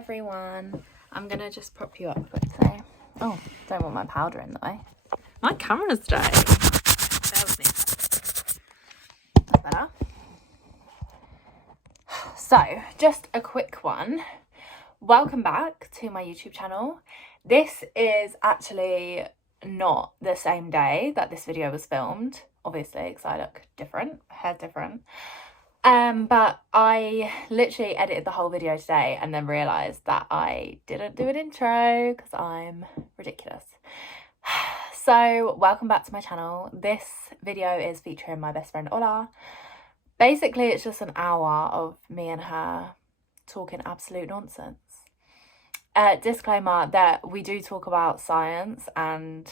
everyone. I'm gonna just prop you up quickly. Oh, don't want my powder in the way. My camera's dirty. Bear with me. That's better. So, just a quick one. Welcome back to my YouTube channel. This is actually not the same day that this video was filmed, obviously, because I look different, hair different. But I literally edited the whole video today and then realised that I didn't do an intro because I'm ridiculous. So welcome back to my channel. This video is featuring my best friend Ola. Basically, it's just an hour of me and her talking absolute nonsense. Disclaimer that we do talk about science and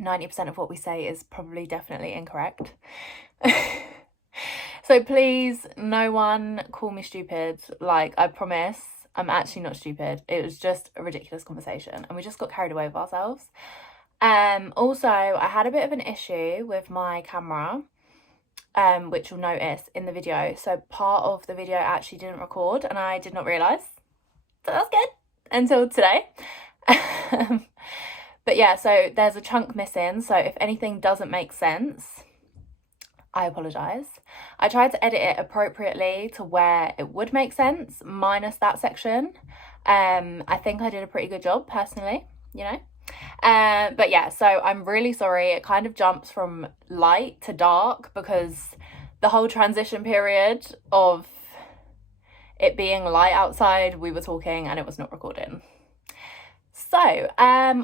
90% of what we say is probably definitely incorrect. So please, no one call me stupid. Like, I promise, I'm actually not stupid. It was just a ridiculous conversation and we just got carried away with ourselves. Also, I had a bit of an issue with my camera, which you'll notice in the video. So part of the video actually didn't record and I did not realise. So that's good until today. But yeah, so there's a chunk missing. So if anything doesn't make sense, I apologise. I tried to edit it appropriately to where it would make sense, minus that section. I think I did a pretty good job personally, you know. But yeah, so I'm really sorry. It kind of jumps from light to dark because the whole transition period of it being light outside, we were talking and it was not recording. So,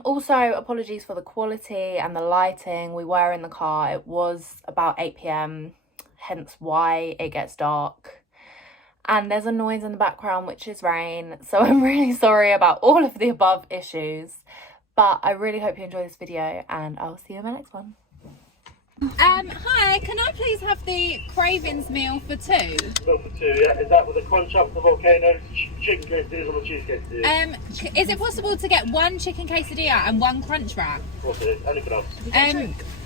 also apologies for the quality and the lighting. We were in the car. It was about 8 p.m, hence why it gets dark. And there's a noise in the background, which is rain. So I'm really sorry about all of the above issues. But I really hope you enjoy this video and I'll see you in my next one. Hi, can I please have the cravings meal for two? Meal for two, yeah. Is that with a crunch up, the volcano, chicken quesadillas or the cheese quesadillas? Is it possible to get one chicken quesadilla and one crunch wrap? Of course it is. Anything else?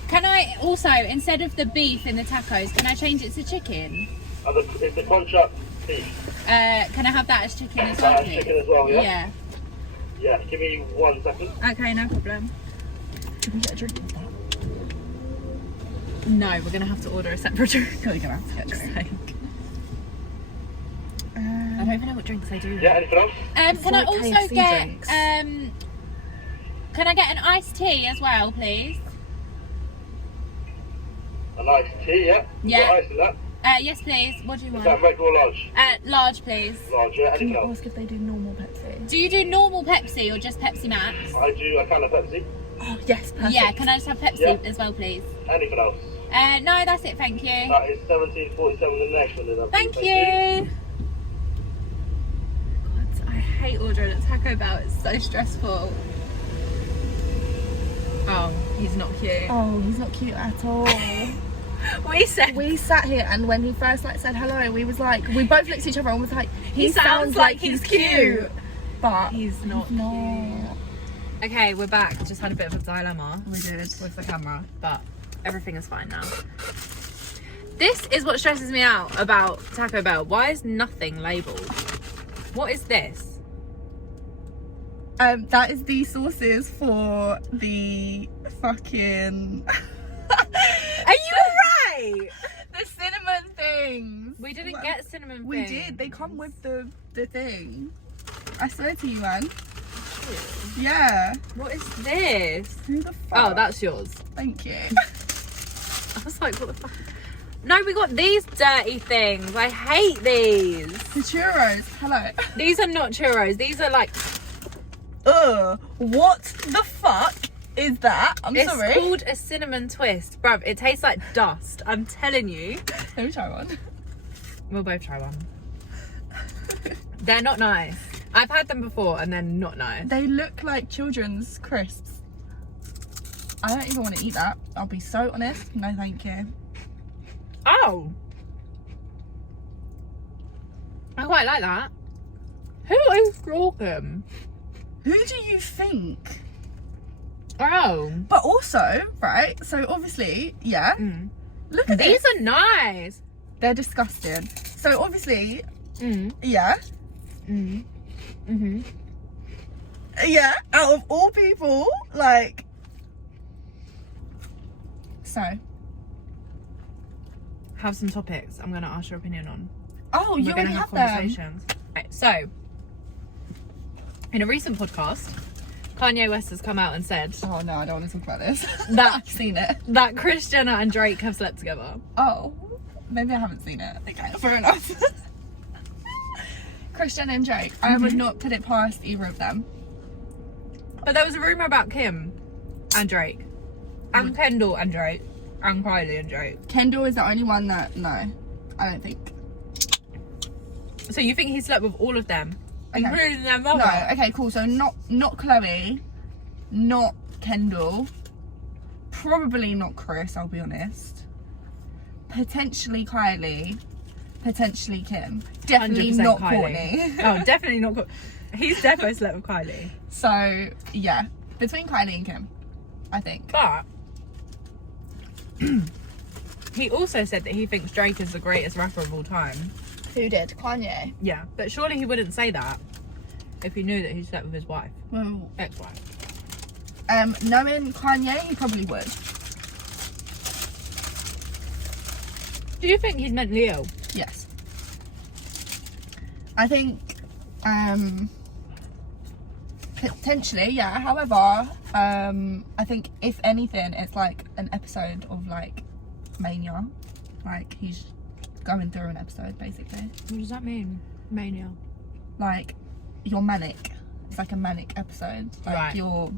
Can I also, instead of the beef in the tacos, can I change it to chicken? Is the crunch up beef? Can I have that as chicken as well, please? Chicken as well, yeah? Yeah. Yeah, give me 1 second. Okay, no problem. Should we get a drink with that? No, we're going to have to order a separate drink. We're going to have to get a drink. I don't even know what drinks they do. Yeah, anything else? Can I also KFC get, drinks. can I get an iced tea as well, please? A nice tea, yeah? Yeah. Got ice in that? Yes, please. What do you Is want? that regular or large? Large, please. Large, yeah. Can Anything you else? ask if they do normal Pepsi? Do you do normal Pepsi or just Pepsi Max? I can have Pepsi. Oh, yes, perfect. Yeah, can I just have Pepsi as well, please? Anything else? No, that's it, thank you. That is 17.47 the next one. Then. Thank you. God, I hate ordering at Taco Bell, it's so stressful. Oh, he's not cute. Oh, he's not cute at all. We sat here and when he first said hello, we was like, we both looked at each other and was like, he sounds like he's cute. But he's not cute. Okay, we're back. Just had a bit of a dilemma. We did. With the camera, but everything is fine now. This is what stresses me out about Taco Bell. Why is nothing labelled? What is this? That is the sauces for the fucking... Are you alright? The cinnamon things. We didn't get cinnamon We things. did. They come with the thing. I swear to you, man. Yeah. What is this? Who the fuck? Oh, that's yours. Thank you. I was like, what the fuck? No, we got these dirty things. I hate these. The churros. Hello. These are not churros. These are like... What the fuck is that? It's sorry. called a cinnamon twist. Bruv, it tastes like dust. I'm telling you. Let me try one. We'll both try one. They're not nice. I've had them before and they're not nice. They look like children's crisps. I don't even want to eat that. I'll be so honest. No, thank you. Oh. I quite like that. Who is talking? Who do you think? Oh. But also, right, so obviously, yeah, look at These this. are nice. They're disgusting. So obviously, yeah, Mm-hmm. Yeah, out of all people, like. So. Have some topics I'm going to ask your opinion on. Oh, We're you going already to have have them. conversations. Right, so, in a recent podcast, Kanye West has come out and said Oh no, I don't want to talk about this. That- I've seen it. that Kris Jenner and Drake have slept together. Oh, maybe I haven't seen it. Okay, fair enough. Christian and Drake. I would not put it past either of them. But there was a rumour about Kim and Drake. And Kendall and Drake. And Kylie and Drake. Kendall is the only one that, no, I don't think. So you think he slept with all of them? Okay. Including their mother? No, okay, cool. So not Chloe, not Kendall, probably not Chris, I'll be honest. Potentially Kylie, potentially Kim. Definitely 100% not Kylie. Courtney. Oh, definitely not Courtney. He's definitely slept with Kylie. So, yeah, between Kylie and Kim, I think. But he also said that he thinks Drake is the greatest rapper of all time. Who did? Kanye? Yeah, but surely he wouldn't say that if he knew that he slept with his wife, Well, ex-wife. knowing Kanye, he probably would. Do you think he's mentally ill? Yes. I think, potentially, yeah. However, I think if anything, it's like an episode of like mania. Like he's going through an episode, basically. What does that mean? Mania. Like you're manic. It's like a manic episode. Like Right. you're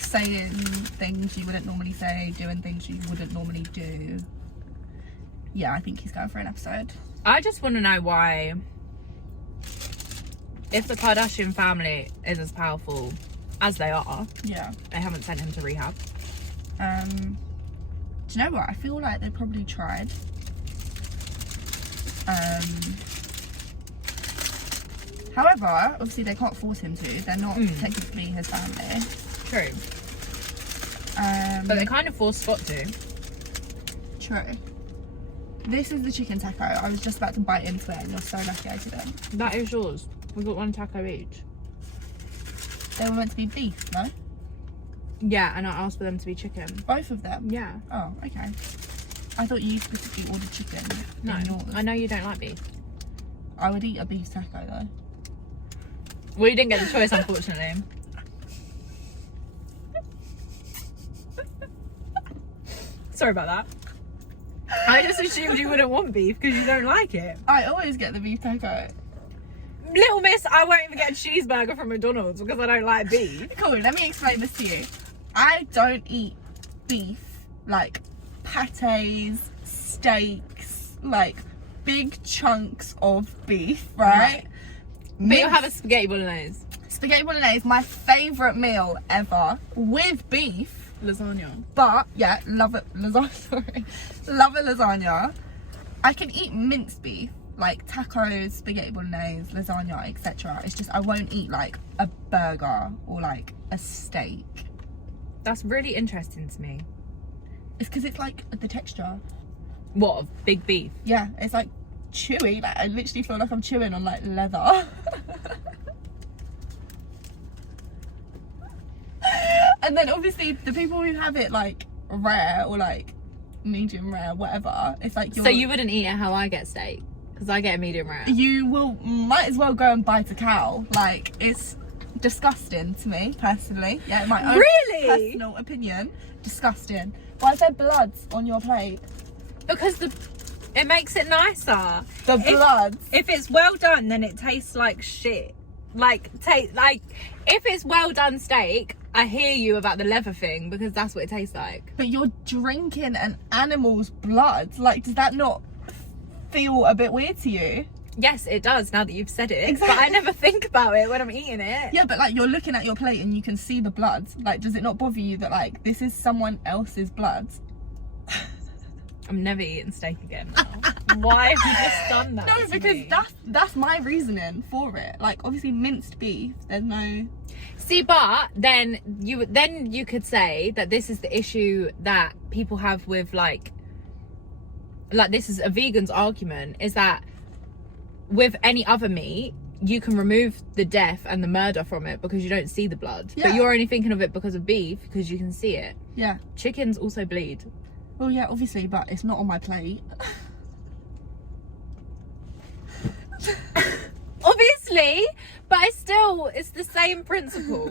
saying things you wouldn't normally say, doing things you wouldn't normally do. Yeah, I think he's going for an episode. I just want to know why, if the Kardashian family is as powerful as they are, Yeah. they haven't sent him to rehab. Do you know what? I feel like they probably tried. However, obviously they can't force him to. They're not technically his family. True. But they kind of forced Scott to. True. This is the chicken taco. I was just about to bite into it and you're so lucky I didn't. That is yours. We got one taco each. They were meant to be beef, no? Yeah, and I asked for them to be chicken. Both of them? Yeah. Oh, okay. I thought you specifically ordered chicken. No, in yours. I know you don't like beef. I would eat a beef taco though. Well, you didn't get the choice, unfortunately. Sorry about that. I just assumed you wouldn't want beef because you don't like it. I always get the beef taco. Little miss, I won't even get a cheeseburger from McDonald's because I don't like beef. Cool, let me explain this to you. I don't eat beef, like pates, steaks, like big chunks of beef, right? But you'll have a spaghetti bolognese. Spaghetti bolognese, my favourite meal ever, with beef. Lasagna. But, yeah, love it, lasagna, sorry. Love a lasagna. I can eat minced beef, like tacos, spaghetti bolognese, lasagna, etc. It's just I won't eat like a burger or like a steak. That's really interesting to me. It's because it's like the texture. What, of big beef? Yeah, it's like chewy. Like I literally feel like I'm chewing on like leather. And then obviously the people who have it like rare or like medium rare, whatever, it's like So you wouldn't eat it how I get steak? Because I get a medium rare. you might as well go and bite a cow. Like it's disgusting to me personally. Yeah, my own Really? personal opinion. Disgusting. Why is there blood on your plate? Because it makes it nicer. The blood. If it's well done, then it tastes like shit. Like if it's well done steak, I hear you about the leather thing because that's what it tastes like. But you're drinking an animal's blood. Like, does that not feel a bit weird to you? Yes, it does now that you've said it. Exactly. But I never think about it when I'm eating it. Yeah, but like you're looking at your plate and you can see the blood. Like, does it not bother you that like this is someone else's blood? I'm never eating steak again now. Why have you just done that? No, to because me? that's my reasoning for it. Like, obviously minced beef. There's no. See, but then you could say that this is the issue that people have with like this is a vegan's argument, is that with any other meat, you can remove the death and the murder from it because you don't see the blood. Yeah. But you're only thinking of it because of beef, because you can see it. Yeah. Chickens also bleed. Well, yeah, obviously, but it's not on my plate. Obviously, but it's the same principle.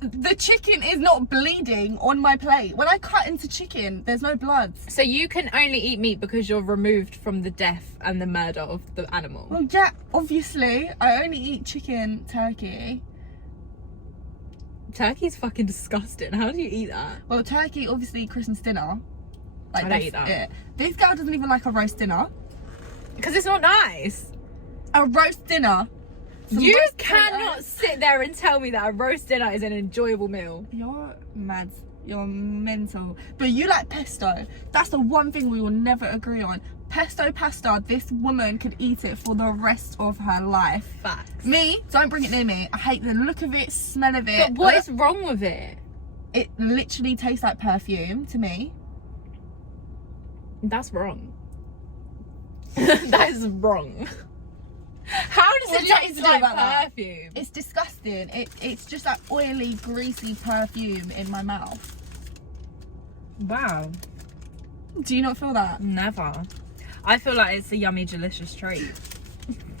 The chicken is not bleeding on my plate. When I cut into chicken, there's no blood. So you can only eat meat because you're removed from the death and the murder of the animal. Well, yeah, obviously. I only eat chicken, turkey. Turkey's fucking disgusting. How do you eat that? Well, turkey, obviously, Christmas dinner. Like, I don't eat that. It. This girl doesn't even like a roast dinner. Because it's not nice. A roast dinner. You cannot sit there and tell me that a roast dinner is an enjoyable meal. You're mad. You're mental. But you like pesto. That's the one thing we will never agree on. Pesto pasta, this woman could eat it for the rest of her life. Facts. Me, don't bring it near me. I hate the look of it, smell of it. But what is wrong with it? It literally tastes like perfume to me. That's wrong. That is wrong. How does What it do you want me taste to do like about that? perfume? It's disgusting. It's just like oily, greasy perfume in my mouth. Wow. Do you not feel that? Never. I feel like it's a yummy, delicious treat.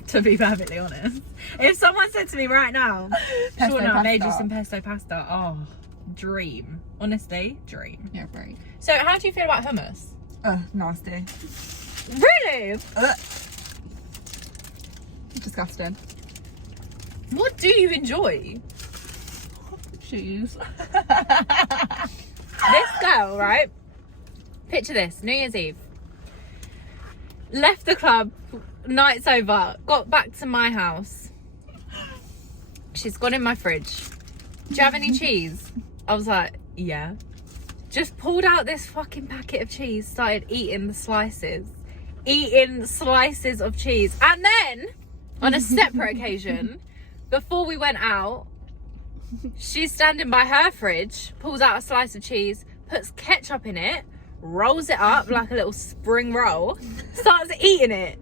To be perfectly honest. If someone said to me right now, Pesto Shauna, I made you pasta. some pesto pasta. Oh, dream. Honestly, dream. Yeah, right. So how do you feel about hummus? Nasty. Really? Disgusting. What do you enjoy? Shoes. This girl, right? Picture this, New Year's Eve. Left the club, night's over, got back to my house. She's gone in my fridge. Do you have any cheese? I was like, yeah. Just pulled out this fucking packet of cheese, started eating the slices. Eating slices of cheese. And then, on a separate occasion, before we went out, she's standing by her fridge, pulls out a slice of cheese, puts ketchup in it, rolls it up like a little spring roll, starts eating it.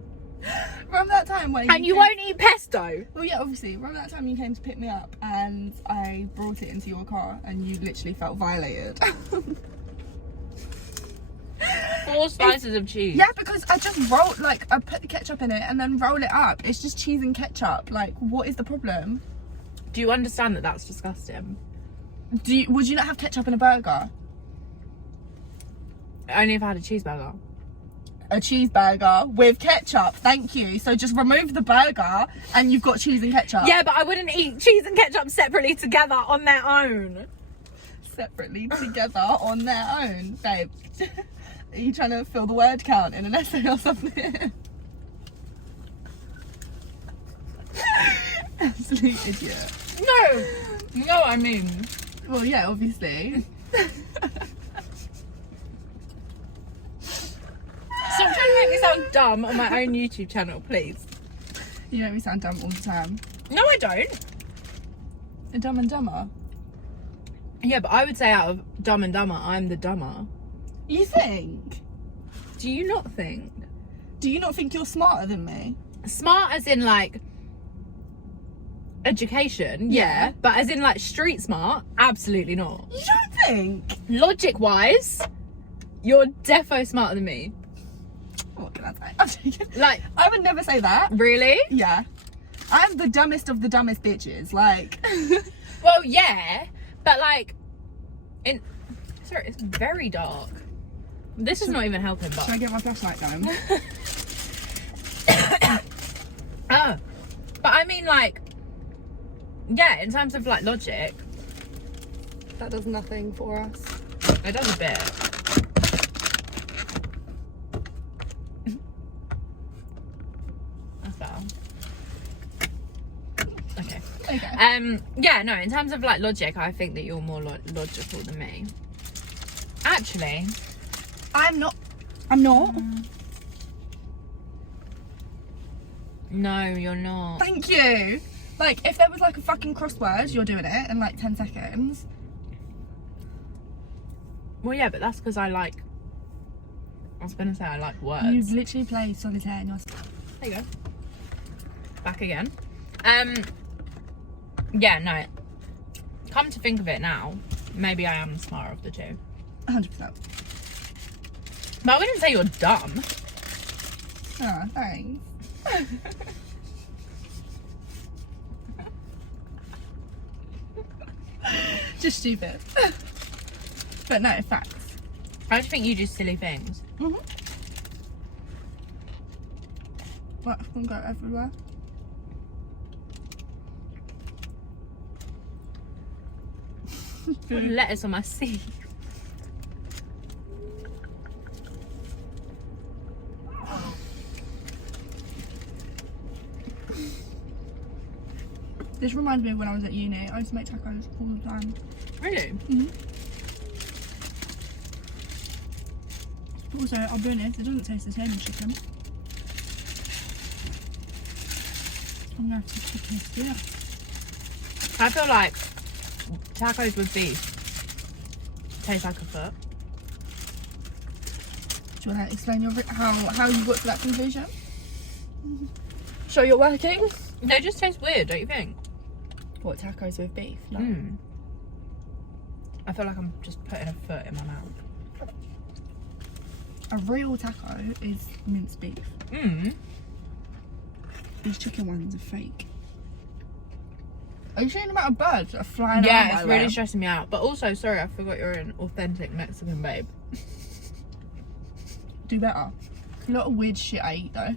Remember that time when And you won't eat pesto? Well, yeah, obviously. Remember that time you came to pick me up and I brought it into your car and you literally felt violated? 4 slices of cheese. Yeah, because I just rolled, like, I put the ketchup in it and then roll it up. It's just cheese and ketchup. Like, what is the problem? Do you understand that that's disgusting? Would you not have ketchup in a burger? Only if I had a cheeseburger. A cheeseburger with ketchup, thank you. So just remove the burger and you've got cheese and ketchup. Yeah, but I wouldn't eat cheese and ketchup separately together on their own. Separately together on their own. Babe, are you trying to fill the word count in an essay or something? Absolute idiot. No, you know what I mean. Well, yeah, obviously. Stop trying to make me sound dumb on my own YouTube channel, please. You make me sound dumb all the time. No, I don't. A Dumb and Dumber. Yeah, but I would say out of Dumb and Dumber, I'm the dumber. You think? Do you not think? Do you not think you're smarter than me? Smart as in like education, yeah. But as in like street smart, absolutely not. You don't think? Logic wise, you're defo smarter than me. What can I say? I'm joking. Like, I would never say that. really? Yeah. I'm the dumbest of the dumbest bitches. Like, Well, yeah, but like, sorry, it's very dark. This is not even helping, should I but get my flashlight down? but I mean, like, yeah, in terms of like logic, That does nothing for us. it does a bit. That's better. Okay. Okay. Yeah, no, in terms of like logic, I think that you're more logical than me. Actually, I'm not. I'm not. no, you're not. Thank you. Like, if there was like a fucking crossword, you're doing it in like 10 seconds. Well, yeah, but that's because I like words. You literally play solitaire in your... There you go. back again. Yeah, no. Come to think of it now, maybe I am the smarter of the two. 100%. But I wouldn't say you're dumb. Oh, thanks. Just stupid. But no, facts. I just think you do silly things. Mm-hmm. What can go everywhere? Put lettuce on my seat. This reminds me of when I was at uni. I used to make tacos all the time. Really? Mm-hmm. Also, I'll be honest, it doesn't taste the same as chicken. I'm gonna have to taste it. I feel like tacos with beef taste like a foot. Do you want to explain how you got to that conclusion? So you're working? They just taste weird, don't you think? What, tacos with beef? No. I feel like I'm just putting a foot in my mouth. A real taco is minced beef. These chicken ones are fake. Are you seeing about birds that are flying around? Yeah, it's really stressing me out. But also, sorry, I forgot you're an authentic Mexican babe. Do better. A lot of weird shit I eat though.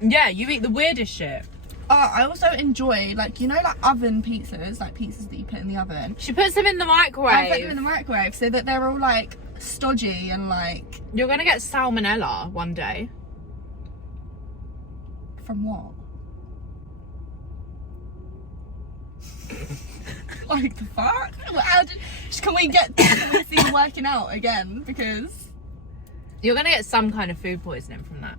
Yeah, you eat the weirdest shit. I also enjoy, like, you know, like oven pizzas, like pizzas that you put in the oven. She puts them in the microwave. I put them in the microwave so that they're all like stodgy and like. You're gonna get salmonella one day. From what? Like the fuck? Can we see you working out again? Because You're gonna get some kind of food poisoning from that.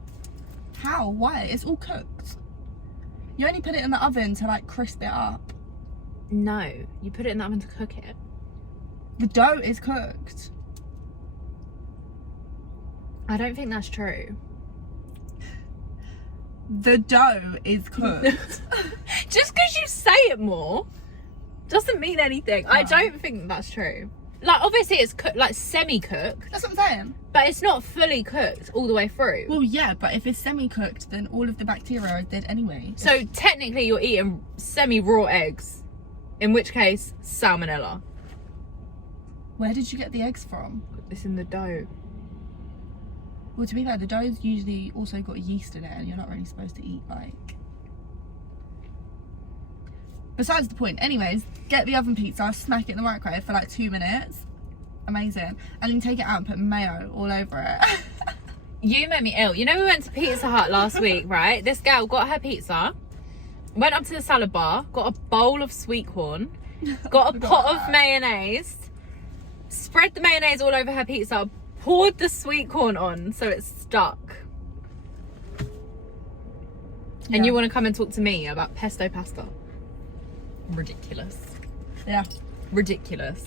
how? Why? It's all cooked. You only put it in the oven to like crisp it up. No, you put it in the oven to cook it. The dough is cooked. I don't think that's true. The dough is cooked. Just because you say it more doesn't mean anything. I don't think that's true. Like, obviously it's cooked, like semi-cooked, That's what I'm saying. but it's not fully cooked all the way through. Well, yeah, but if it's semi-cooked, then all of the bacteria are dead anyway. So technically you're eating semi-raw eggs, in which case salmonella. Where did you get the eggs from? It's in the dough. Well, to be fair, the dough's usually also got yeast in it, and you're not really supposed to eat like. Besides the point. Anyways, get the oven pizza, smack it in the microwave for like 2 minutes. Amazing. And then take it out and put mayo all over it. You made me ill. You know, we went to Pizza Hut last week, right? This girl got her pizza, went up to the salad bar, got a bowl of sweet corn, got a pot of mayonnaise, spread the mayonnaise all over her pizza, poured the sweet corn on so it's stuck. Yeah. And you want to come and talk to me about pesto pasta? Ridiculous. Yeah. Ridiculous.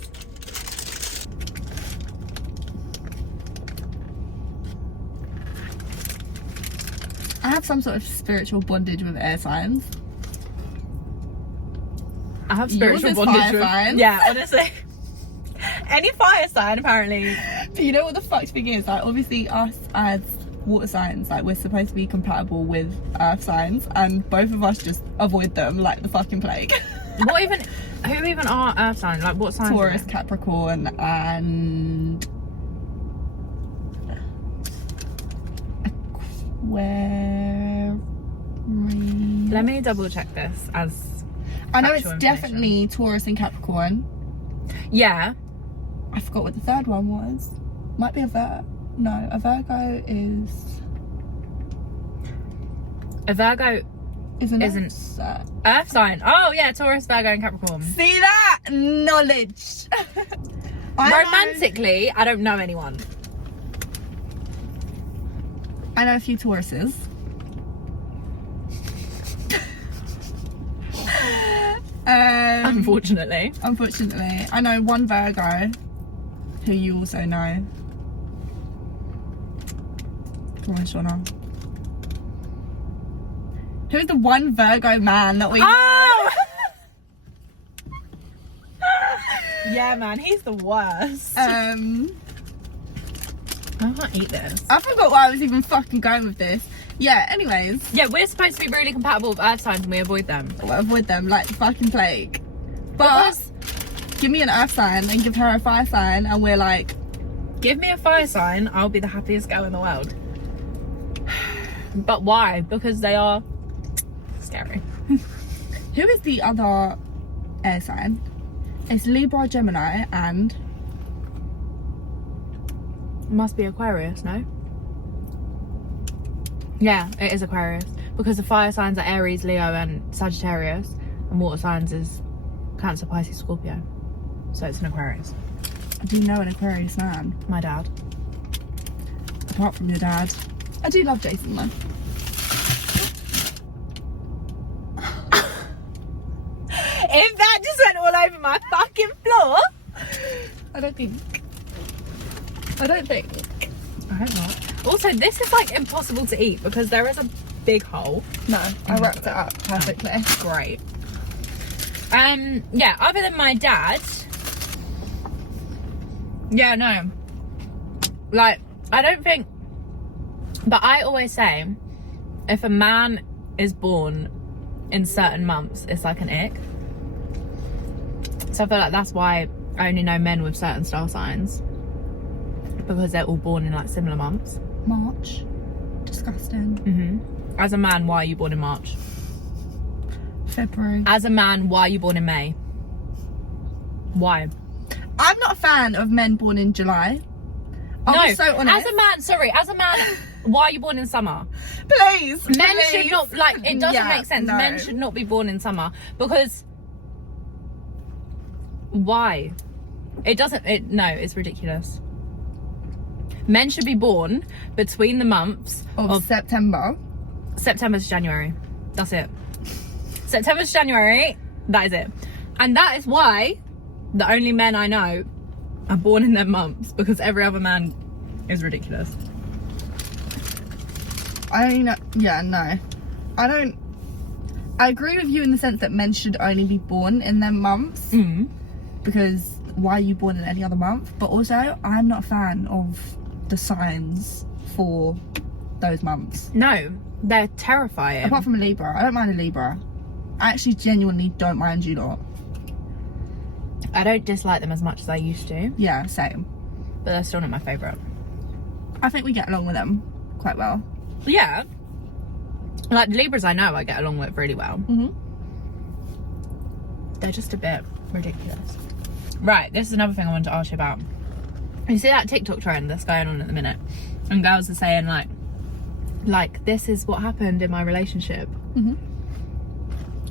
I have some sort of spiritual bondage with air signs. I have Yours spiritual is bondage fire with... signs. Yeah, honestly. Any fire sign, apparently. But you know what the fucked thing is? Like, obviously us as water signs, like, we're supposed to be compatible with earth signs, and both of us just avoid them like the fucking plague. What even... Who even are earth signs? Like, what signs? Taurus, Capricorn, and Aquarius. Let me double check this as I know it's factual information. definitely Taurus and Capricorn. Yeah. I forgot what the third one was. Might be a Virgo. No, a Virgo is A Virgo isn't earth sign. Oh yeah, Taurus, Virgo and Capricorn. See that? Knowledge. Romantically, I don't know anyone. I know a few Tauruses. Unfortunately. Unfortunately. I know one Virgo who you also know. Come on, Shauna. Who's the one Virgo man that we Oh! Yeah, man, he's the worst. I can't eat this. I forgot why I was even fucking going with this. Yeah, anyways. Yeah, we're supposed to be really compatible with earth signs and we avoid them. We'll avoid them like the fucking plague. But give me an earth sign and give her a fire sign and we're like... Give me a fire sign, I'll be the happiest girl in the world. But why? Because they are scary. Who is the other air sign? It's Libra, Gemini, and... Must be Aquarius, no? Yeah, it is Aquarius. Because the fire signs are Aries, Leo, and Sagittarius. And water signs is Cancer, Pisces, Scorpio. So it's an Aquarius. Do you know an Aquarius man? My dad. Apart from your dad. I do love Jason, though. If that just went all over my fucking floor. I don't think. I hope not. Also, this is like impossible to eat because there is a big hole. No, I wrapped it up perfectly. Great. Yeah, other than my dad. Yeah, no. Like, I don't think. But I always say, if a man is born in certain months, it's like an ick. So I feel like that's why I only know men with certain star signs. Because they're all born in like similar months. March. Disgusting. Mm-hmm. As a man, why are you born in March? February. As a man, why are you born in May? Why? I'm not a fan of men born in July. I'll be so honest. As a man, why are you born in summer? Please. Men should not, like, it doesn't make sense. No. Men should not be born in summer because why? It doesn't, no, it's ridiculous. Men should be born between the months of September to January. That's it. September to January, that is it. And that is why the only men I know are born in them months, because every other man is ridiculous. I agree with you in the sense that men should only be born in them months. Because why are you born in any other month? But also, I'm not a fan of the signs for those months. No, they're terrifying. Apart from a Libra. I don't mind a Libra. I actually genuinely don't mind you lot. I don't dislike them as much as I used to. Yeah, same. But they're still not my favourite. I think we get along with them quite well. Yeah. Like the Libras I know I get along with really well. They're just a bit ridiculous. Right, this is another thing I wanted to ask you about. You see that TikTok trend that's going on at the minute? And girls are saying like this is what happened in my relationship.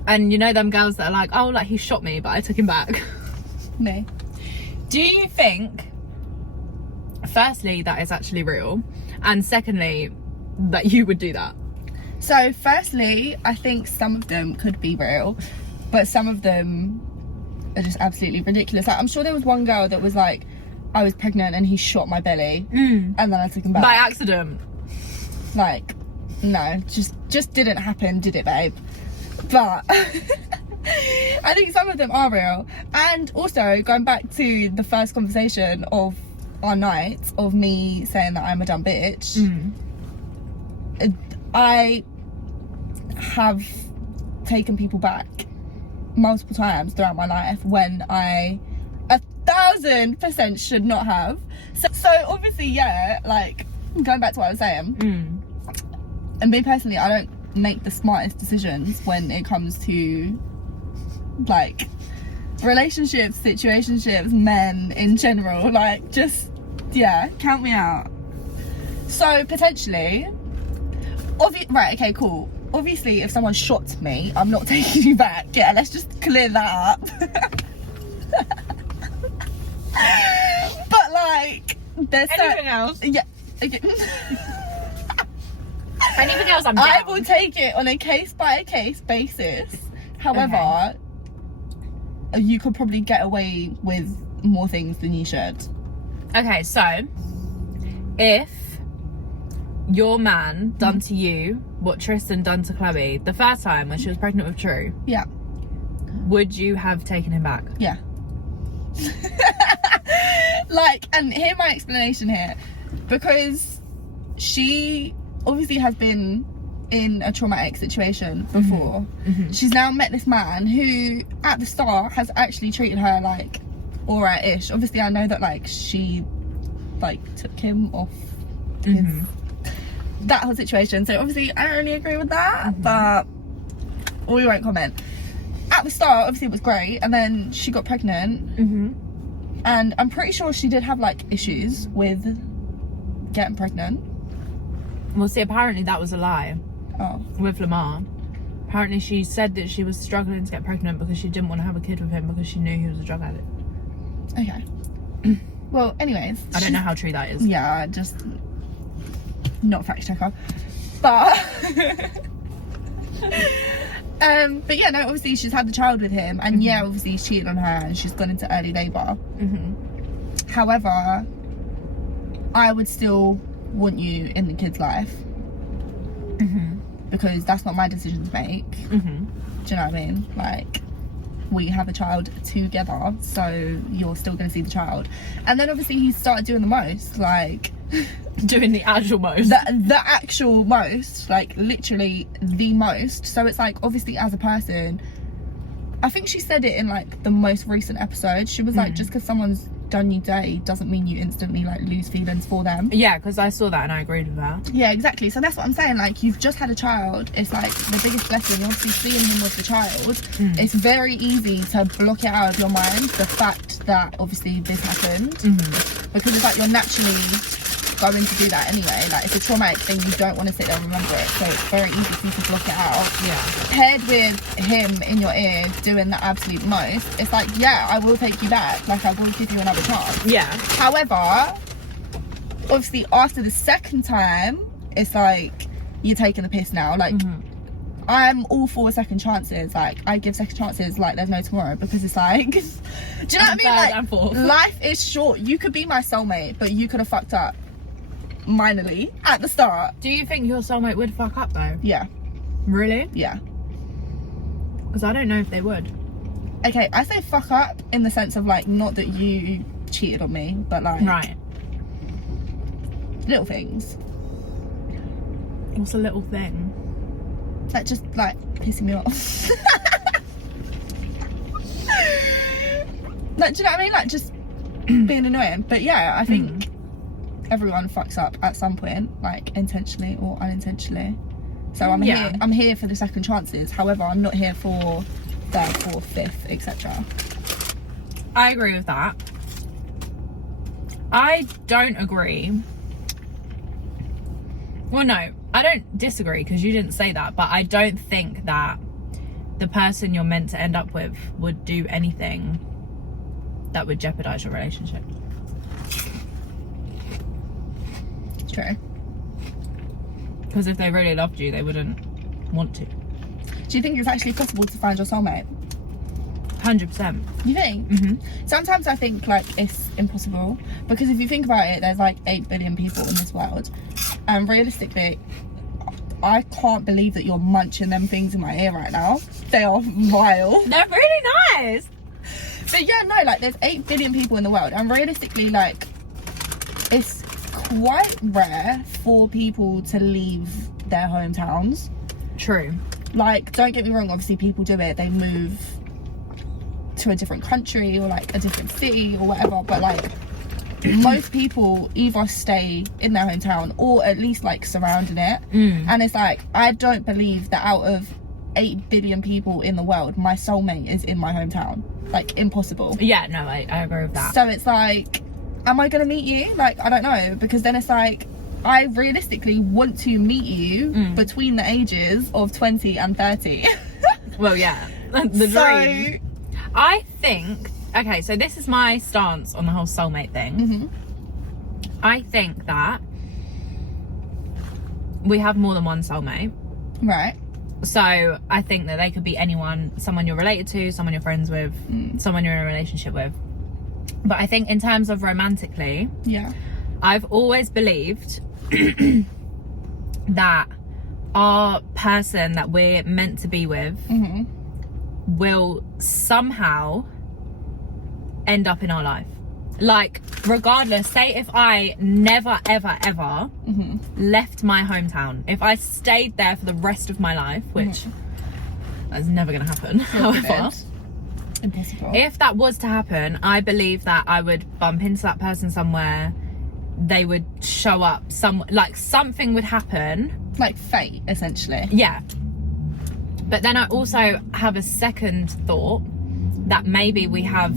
And you know them girls that are like, oh, like he shot me but I took him back. Me. Do you think, firstly, that is actually real? And secondly, that you would do that? So firstly, I think some of them could be real, but some of them are just absolutely ridiculous. Like, I'm sure there was one girl that was like, I was pregnant and he shot my belly and then I took him back. By accident. Like, no, just didn't happen, did it, babe? But I think some of them are real. And also, going back to the first conversation of our night, of me saying that I'm a dumb bitch, I have taken people back multiple times throughout my life when I 1000% should not have. So obviously, yeah, like, going back to what I was saying, and me personally, I don't make the smartest decisions when it comes to like relationships, situationships, men in general. Like, just, yeah, count me out. So potentially, right, okay, cool. Obviously, if someone shot me, I'm not taking you back. Yeah, let's just clear that up. But like, there's Anything else? Yeah. Okay. Anything else, I'm down. I will take it on a case by case basis. However, you could probably get away with more things than you should. Okay, so if your man done to you what Tristan done to Chloe the first time when she was pregnant with True, Yeah. would you have taken him back? Yeah. Like, and hear my explanation here, because she obviously has been in a traumatic situation before. She's now met this man who at the start has actually treated her like alright-ish. Obviously I know that like she like took him off his, that whole situation, so obviously I don't really agree with that, but we won't comment. At the start obviously it was great, and then she got pregnant, and I'm pretty sure she did have like issues with getting pregnant. Well, see, apparently that was a lie. Oh. With Lamar. Apparently she said that she was struggling to get pregnant because she didn't want to have a kid with him because she knew he was a drug addict. Okay. Well, anyways. I don't know how true that is. Yeah, just not a fact checker. But but yeah, no, obviously she's had the child with him, and yeah, obviously he's cheated on her and she's gone into early labour. However, I would still want you in the kid's life. Because that's not my decision to make. Do you know what I mean? Like, we have a child together, so you're still going to see the child. And then obviously he started doing the most, like doing the actual most. The actual most, like literally the most. So it's like, obviously as a person, I think she said it in like the most recent episode. She was like, just because someone's done you dirty doesn't mean you instantly like lose feelings for them. Yeah, because I saw that and I agreed with that. Yeah, exactly. So that's what I'm saying, like, you've just had a child. It's like the biggest blessing. You're obviously seeing him with the child. It's very easy to block it out of your mind, the fact that obviously this happened, because it's like you're naturally going to do that anyway. Like, it's a traumatic thing, you don't want to sit there and remember it, so it's very easy for you to block it out. Yeah. Paired with him in your ear doing the absolute most, it's like, yeah, I will take you back, like I will give you another chance. Yeah. However, obviously after the second time, it's like you're taking the piss now. Like, I'm all for second chances. Like, I give second chances like there's no tomorrow, because it's like, do you know what I mean? Like, and fourth. life is short. You could be my soulmate, but you could have fucked up minorly at the start. Do you think your soulmate would fuck up though? Yeah. Really? Yeah. Because I don't know if they would. Okay, I say fuck up in the sense of like, not that you cheated on me, but like, Right. little things. What's a little thing? That just like pissing me off. Like, do you know what I mean? Like, just being annoying. But yeah, I think everyone fucks up at some point, like intentionally or unintentionally. So I'm here for the second chances. However, I'm not here for third, fourth, fifth, etc. I agree with that. I don't agree. Well, no, I don't disagree, because you didn't say that, but I don't think that the person you're meant to end up with would do anything that would jeopardize your relationship. True. Because if they really loved you, they wouldn't want to. Do you think it's actually possible to find your soulmate? 100%. You think? Sometimes I think like it's impossible, because if you think about it, there's like 8 billion people in this world, and realistically, I can't believe that you're munching them things in my ear right now. They are vile. They're really nice. But yeah, no, like there's 8 billion people in the world, and realistically, like, it's quite rare for people to leave their hometowns. True. Like, don't get me wrong, obviously people do it, they move to a different country or like a different city or whatever, but like most people either stay in their hometown or at least like surrounding it. And it's like, I don't believe that out of 8 billion people in the world, my soulmate is in my hometown. Like, impossible. Yeah, no, I agree with that. So it's like, am I gonna meet you? Like, I don't know, because then it's like, I realistically want to meet you between the ages of 20 and 30. Well, yeah, the dream. I think, okay, so this is my stance on the whole soulmate thing. I think that we have more than one soulmate. Right. So I think that they could be anyone, someone you're related to, someone you're friends with, someone you're in a relationship with. But I think in terms of romantically, Yeah. I've always believed that our person that we're meant to be with will somehow end up in our life. Like, regardless, say if I never ever ever left my hometown, if I stayed there for the rest of my life, which that's never gonna happen, however, impossible. if that was to happen, I believe that I would bump into that person somewhere, they would show up, like something would happen, like fate, essentially. yeah. But then I also have a second thought that maybe we have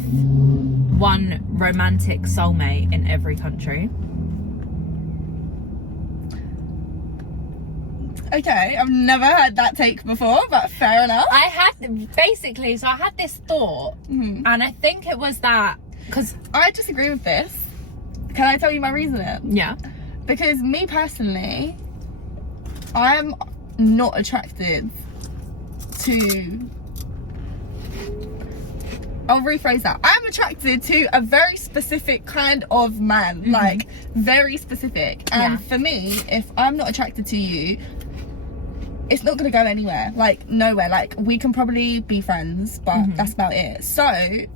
one romantic soulmate in every country. Okay, I've never heard that take before, but fair enough. I had this thought, and I think it was that, because I disagree with this. Can I tell you my reasoning? yeah, Because me personally, I'm not attracted to... I'll rephrase that. I'm attracted to a very specific kind of man, like very specific. And for me, if I'm not attracted to you, it's not going to go anywhere, like nowhere. Like, we can probably be friends, but that's about it. So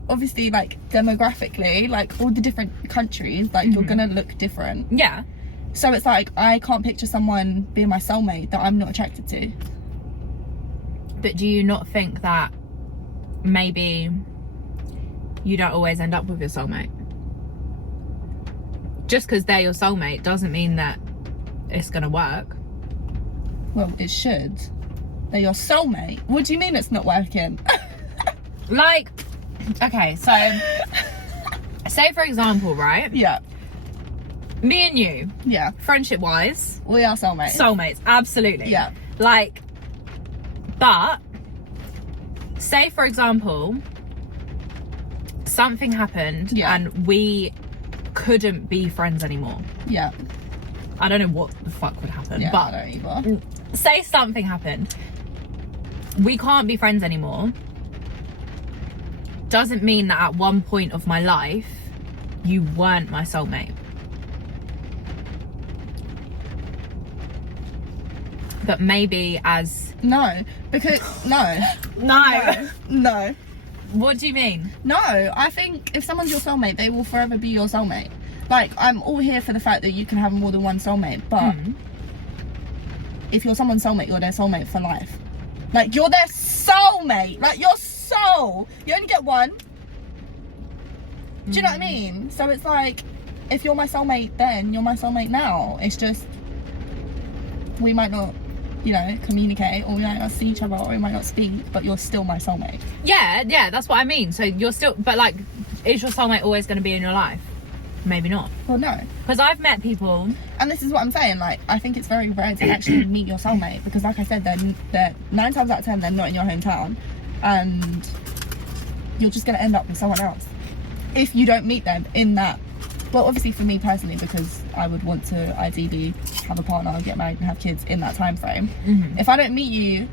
obviously, like, demographically, like all the different countries, like you're gonna look different. yeah. So it's like, I can't picture someone being my soulmate that I'm not attracted to. But do you not think that maybe you don't always end up with your soulmate? Just because they're your soulmate doesn't mean that it's gonna work. Well, it should. They're your soulmate. What do you mean it's not working? Like, okay, so say for example, right? Yeah, Me and you, yeah. friendship wise, We are soulmates. soulmates, absolutely. Yeah. Like, but say for example, something happened and we couldn't be friends anymore. Yeah. I don't know what the fuck would happen, Yeah, but I don't either. say something happened. We can't be friends anymore. Doesn't mean that at one point of my life, you weren't my soulmate. But maybe as... No, because... No. No. What do you mean? No, I think if someone's your soulmate, they will forever be your soulmate. Like, I'm all here for the fact that you can have more than one soulmate, but if you're someone's soulmate, you're their soulmate for life. Like, you're their soulmate. Like, your soul. You only get one. Do you know what I mean? So it's like, if you're my soulmate then, you're my soulmate now. It's just, we might not, you know, communicate, or we might not see each other, or we might not speak, but you're still my soulmate. Yeah, that's what I mean. So you're still... But, like, is your soulmate always going to be in your life? Maybe not. Well, no. Because I've met people... And this is what I'm saying, like, I think it's very rare to actually meet your soulmate, because like I said, they're 9 times out of 10, they're not in your hometown, and you're just going to end up with someone else if you don't meet them in that... Well, obviously for me personally, because I would want to ideally have a partner, get married and have kids in that time frame. If I don't meet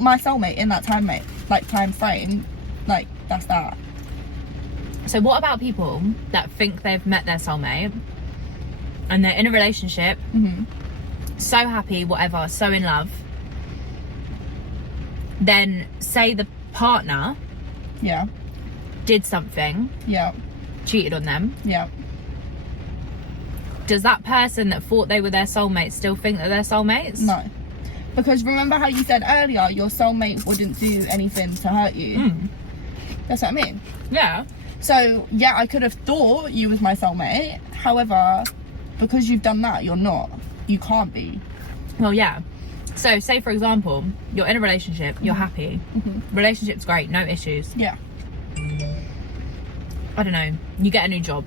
my soulmate in that time frame, like, that's that. So what about people that think they've met their soulmate and they're in a relationship, so happy, whatever, so in love, then say the partner Yeah. did something, Yeah. cheated on them, Yeah. does that person that thought they were their soulmate still think that they're soulmates? No. Because remember how you said earlier, your soulmate wouldn't do anything to hurt you? That's what I mean. Yeah. So, yeah, I could have thought you was my soulmate. However, because you've done that, you're not. You can't be. Well, yeah. So say for example, you're in a relationship, you're happy, relationship's great, no issues. Yeah. I don't know, you get a new job,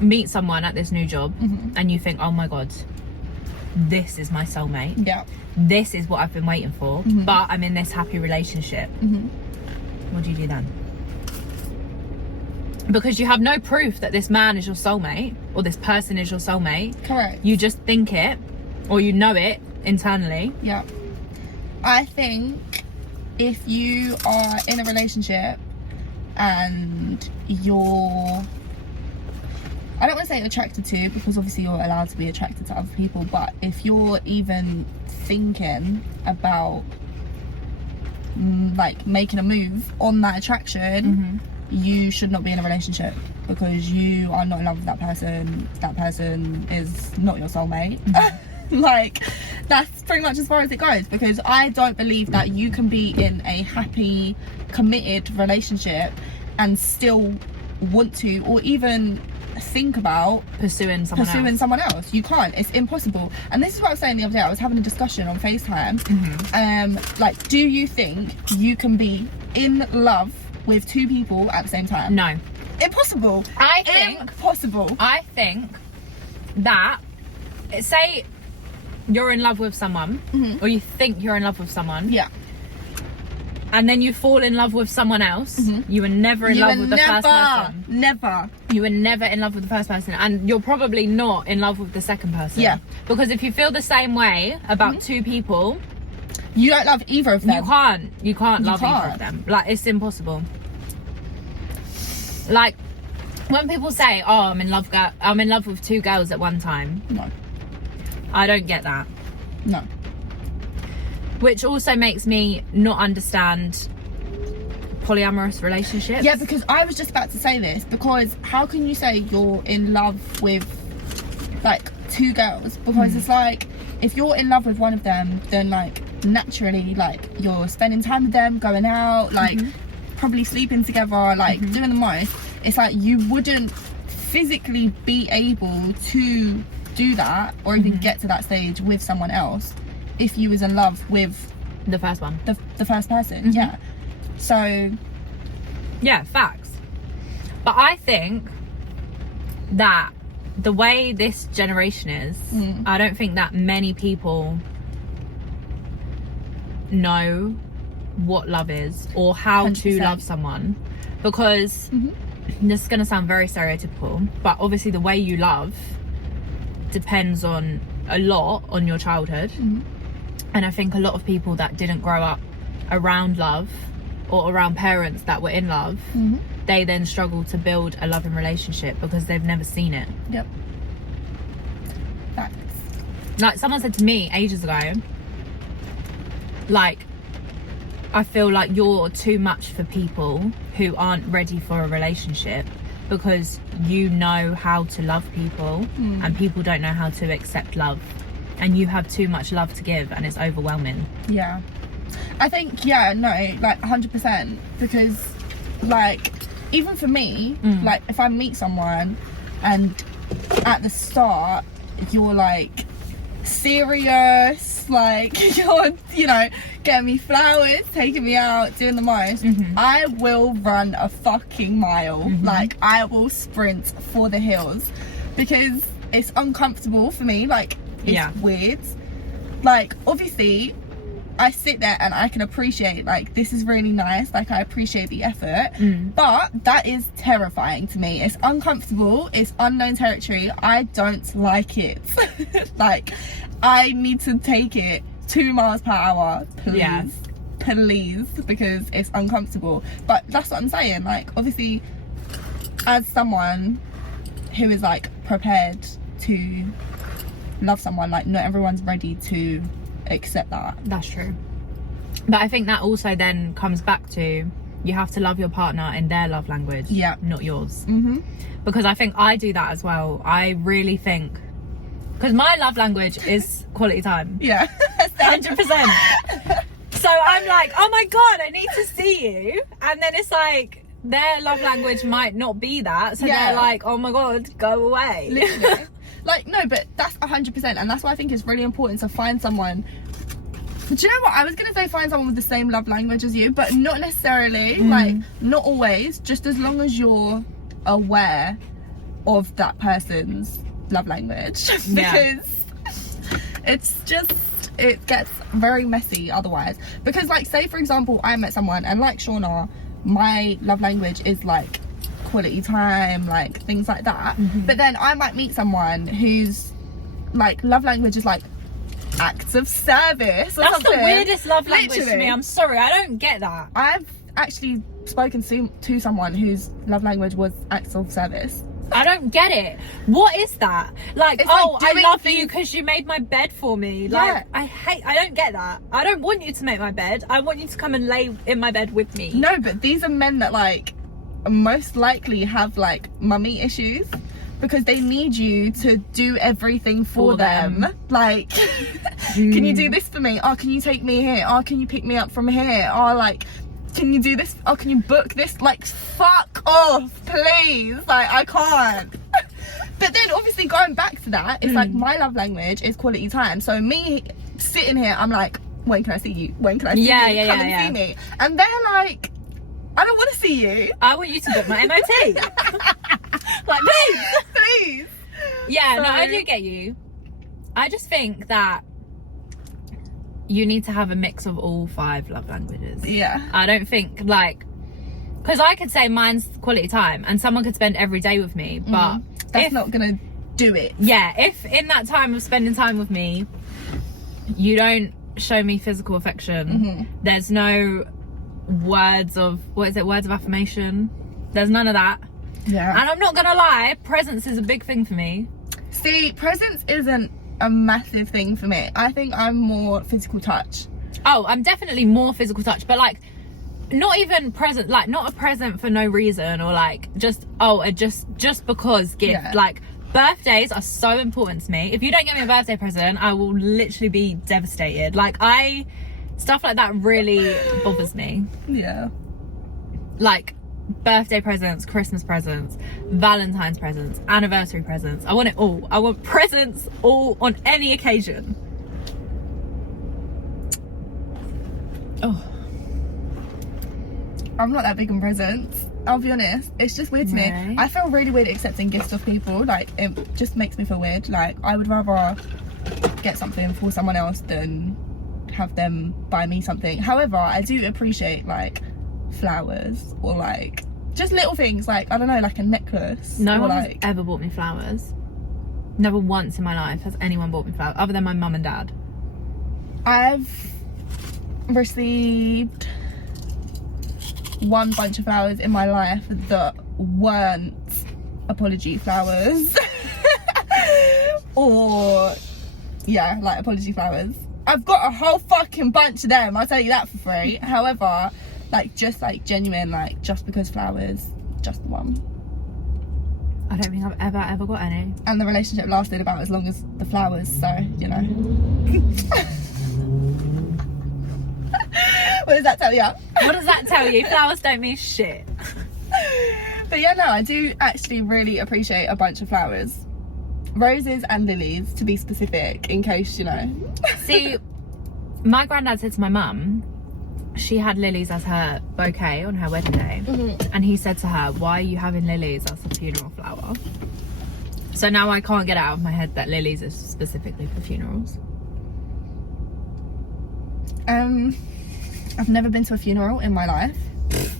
meet someone at this new job, and you think, oh my god, this is my soulmate. Yeah. This is what I've been waiting for, but I'm in this happy relationship. What do you do then? Because you have no proof that this man is your soulmate or this person is your soulmate. Correct. You just think it, or you know it internally. Yeah. I think if you are in a relationship and you're... I don't want to say attracted to, because obviously you're allowed to be attracted to other people, but if you're even thinking about like making a move on that attraction, you should not be in a relationship, because you are not in love with that person is not your soulmate. Like, that's pretty much as far as it goes, because I don't believe that you can be in a happy, committed relationship and still want to, or even think about pursuing someone else. You can't. It's impossible. And this is what I was saying the other day. I was having a discussion on FaceTime. Like, do you think you can be in love with two people at the same time? No. Impossible. Impossible. I think that, say you're in love with someone, or you think you're in love with someone, and then you fall in love with someone else, you were never in love with the first person. Never. You were never in love with the first person, and you're probably not in love with the second person. Yeah. Because if you feel the same way about two people, you don't love either of them. You can't love either of them. Like, it's impossible. Like, when people say, oh, I'm in love with two girls at one time. No. I don't get that. No. Which also makes me not understand polyamorous relationships. Yeah, because I was just about to say this, because how can you say you're in love with like two girls? Because it's like, if you're in love with one of them, then like naturally, like, you're spending time with them, going out, like probably sleeping together, like doing the most. It's like you wouldn't physically be able to do that or even get to that stage with someone else if you was in love with the first one, the first person. Yeah. So yeah, facts. But I think that the way this generation is, I don't think that many people know what love is or how 100%. to love someone, because this is going to sound very stereotypical, but obviously the way you love depends on a lot on your childhood. And I think a lot of people that didn't grow up around love or around parents that were in love, they then struggle to build a loving relationship because they've never seen it. Yep. Facts. Like, someone said to me ages ago, like, I feel like you're too much for people who aren't ready for a relationship, because you know how to love people and people don't know how to accept love, and you have too much love to give and it's overwhelming. Yeah, I think, yeah, no, like 100%, because like, even for me, like, if I meet someone and at the start you're like serious, like you're, you know, getting me flowers, taking me out, doing the most, I will run a fucking mile. Like, I will sprint for the hills, because it's uncomfortable for me. Like, it's weird. Like, obviously I sit there and I can appreciate, like, this is really nice, like, I appreciate the effort, but that is terrifying to me. It's uncomfortable, it's unknown territory, I don't like it. Like, I need to take it 2 miles per hour, please. Please, because it's uncomfortable. But that's what I'm saying. Like, obviously, as someone who is like prepared to love someone, like, not everyone's ready to accept that. That's true. But I think that also then comes back to, you have to love your partner in their love language, not yours. Because I think I do that as well. I really think, because my love language is quality time. 100%. So I'm like, oh my god, I need to see you, and then it's like their love language might not be that, so they're like, oh my god, go away. Literally. Like, no, but that's 100%, and that's why I think it's really important to find someone. Do you know what, I was gonna say find someone with the same love language as you, but not necessarily. Like, not always, just as long as you're aware of that person's love language. Because it's just, it gets very messy otherwise. Because, like, say for example I met someone, and like Shauna, my love language is like quality time, like things like that, but then I might meet someone whose like love language is like acts of service or that's something. the weirdest love language Literally. to me. I'm sorry, I don't get that. I've actually spoken to someone whose love language was acts of service, I don't get it. What is that? Like, It's like I doing love things- you because you made my bed for me. Yeah. Like, I don't get that. I don't want you to make my bed. I want you to come and lay in my bed with me. No, but these are men that like most likely have like mummy issues because they need you to do everything for them. Like, can you do this for me? Oh, can you take me here? Oh, can you pick me up from here? Oh, like, can you do this? Oh, can you book this? Like, fuck off, please. Like, I can't. But then obviously going back to that, it's like my love language is quality time. So me sitting here, I'm like, when can I see you? When can I see you? Come and see me. And they're like, I don't want to see you. I want you to book my MOT. Like, please. Please. Yeah, So- no, I do get you. I just think that you need to have a mix of all 5 love languages. Yeah. I don't think, like, because I could say mine's quality time and someone could spend every day with me, but That's if, not gonna do it. yeah, if in that time of spending time with me, you don't show me physical affection, there's no words of, words of affirmation, there's none of that. Yeah. And I'm not gonna lie, presence is a big thing for me. See, presence isn't a massive thing for me. I think I'm more physical touch. Oh, I'm definitely more physical touch, but like not even present, like not a present for no reason, or like just just because gift. Yeah. Like, birthdays are so important to me. If you don't get me a birthday present, I will literally be devastated. Like, stuff like that really bothers me. Yeah. Like birthday presents, Christmas presents, Valentine's presents, anniversary presents. I want it all. I want presents all on any occasion. Oh, I'm not that big on presents. I'll be honest. It's just weird to me. Really? I feel really weird accepting gifts of people. Like, it just makes me feel weird. Like, I would rather get something for someone else than have them buy me something. However, I do appreciate like flowers or like just little things, like, I don't know, like a necklace. no or one has like ever bought me flowers. Never once in my life has anyone bought me flowers other than my mum and dad. I've received one bunch of flowers in my life that weren't apology flowers. Or yeah, like apology flowers. I've got a whole fucking bunch of them, I'll tell you that for free. However, like just like genuine, like just because flowers, just the one. I don't think I've ever got any. And the relationship lasted about as long as the flowers, so you know. What does that tell you? What does that tell you? Flowers don't mean shit. But yeah, no, I do actually really appreciate a bunch of flowers. Roses and lilies, to be specific, in case, you know. See, my granddad said to my mum, she had lilies as her bouquet on her wedding day. And he said to her, why are you having lilies as a funeral flower? So now I can't get out of my head that lilies is specifically for funerals. I've never been to a funeral in my life.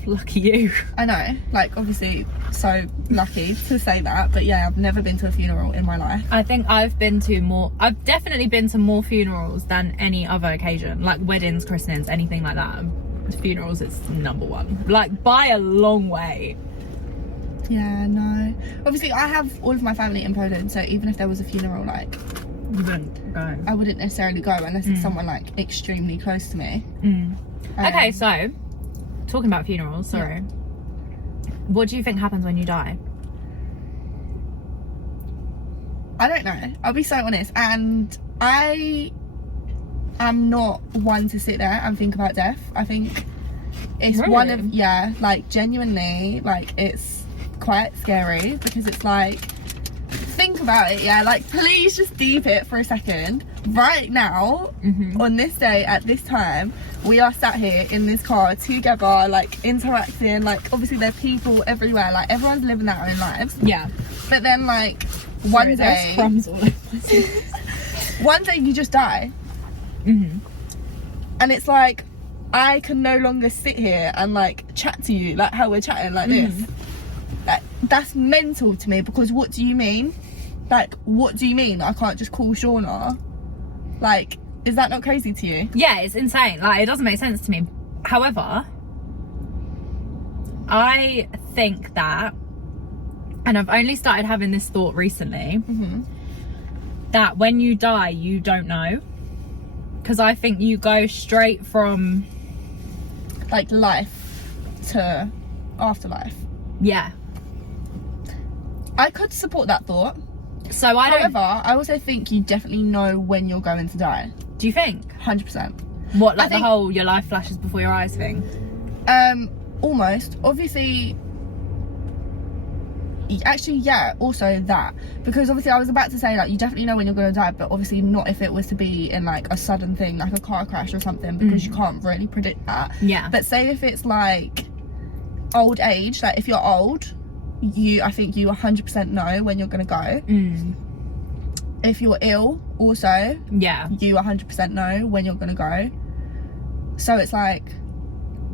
Lucky you. I know, like, obviously so lucky to say that, but yeah, I've never been to a funeral in my life. I think I've definitely been to more funerals than any other occasion, like weddings, christenings, anything like that. Funerals is number one, like by a long way. Yeah, no. Obviously, I have all of my family in Poland, so even if there was a funeral, like, You wouldn't go. I wouldn't necessarily go unless it's someone like extremely close to me. Okay, so talking about funerals, sorry. What do you think happens when you die? I don't know. I'll be so honest. And I am not one to sit there and think about death. I think it's one of, Really? yeah, like genuinely, like it's quite scary because it's like, think about it, yeah, like please just deep it for a second. Right now, on this day at this time, we are sat here in this car together, like interacting, like obviously there are people everywhere, like everyone's living their own lives. Yeah. But then like one day, crumbs all over my face. one day you just die. And it's like, I can no longer sit here and like chat to you like how we're chatting like this. Like, that's mental to me, because what do you mean? Like, what do you mean I can't just call Shauna? Like, is that not crazy to you? Yeah, it's insane. Like, it doesn't make sense to me. However, I think that and I've only started having this thought recently, Mm-hmm. that when you die, you don't know. Because I think you go straight from... Like life to afterlife. Yeah. I could support that thought. So I don't... However, I also think you definitely know when you're going to die. Do you think? 100%. What, like I think- the whole your life flashes before your eyes thing? Almost. Obviously... Actually, yeah, also that. Because obviously I was about to say, like, you definitely know when you're going to die, but obviously not if it was to be in, like, a sudden thing, like a car crash or something, because you can't really predict that. Yeah. But say if it's, like, old age, like, if you're old, I think you 100% know when you're going to go. If you're ill, also, Yeah. you 100% know when you're going to go. So it's like...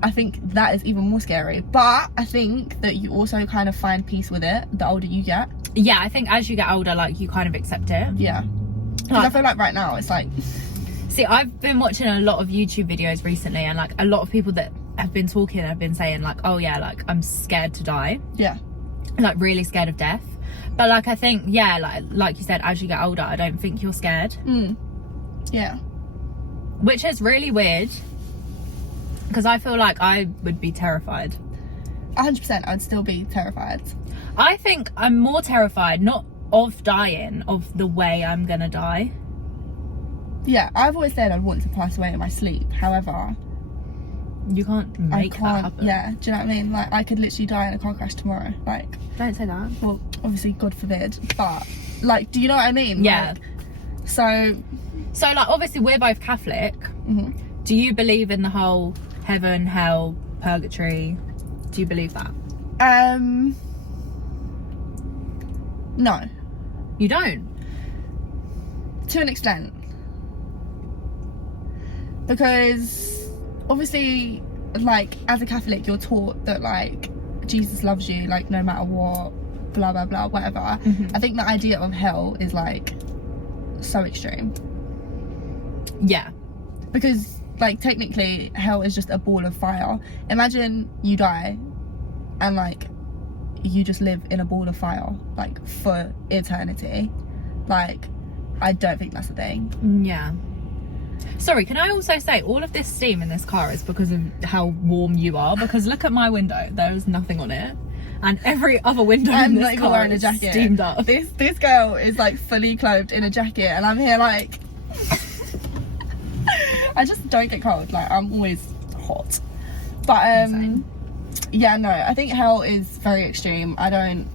I think that is even more scary, but I think that you also kind of find peace with it the older you get. Yeah, I think as you get older, like, you kind of accept it. Yeah, because I feel like right now it's like... See, I've been watching a lot of YouTube videos recently, and like a lot of people that have been talking have been saying like, oh yeah, like I'm scared to die, Yeah, like really scared of death. But like I think, yeah, like you said, as you get older, I don't think you're scared. yeah, Which is really weird, because I feel like I would be terrified. 100%. I'd still be terrified. I think I'm more terrified not of dying, of the way I'm gonna die. Yeah, I've always said I'd want to pass away in my sleep. However, You can't make that happen. Yeah, do you know what I mean? Like, I could literally die in a car crash tomorrow. Like, Don't say that. well, obviously God forbid, but like, do you know what I mean? Yeah. Like, so like obviously we're both Catholic. Do you believe in the whole heaven, hell, purgatory? Do you believe that? No, You don't? to an extent, because obviously, like, as a Catholic you're taught that like Jesus loves you, like, no matter what, blah blah blah, whatever. I think the idea of hell is like so extreme, Yeah. because like technically hell is just a ball of fire. Imagine you die and like you just live in a ball of fire like for eternity. Like, I don't think that's a thing. Yeah. Sorry, can I also say all of this steam in this car is because of how warm you are? Because look at my window, there is nothing on it, and every other window I'm in this not even car wearing a is jacket. steamed up. This girl is like fully clothed in a jacket and I'm here like I just don't get cold, like I'm always hot. But Insane. yeah, no, I think hell is very extreme. I don't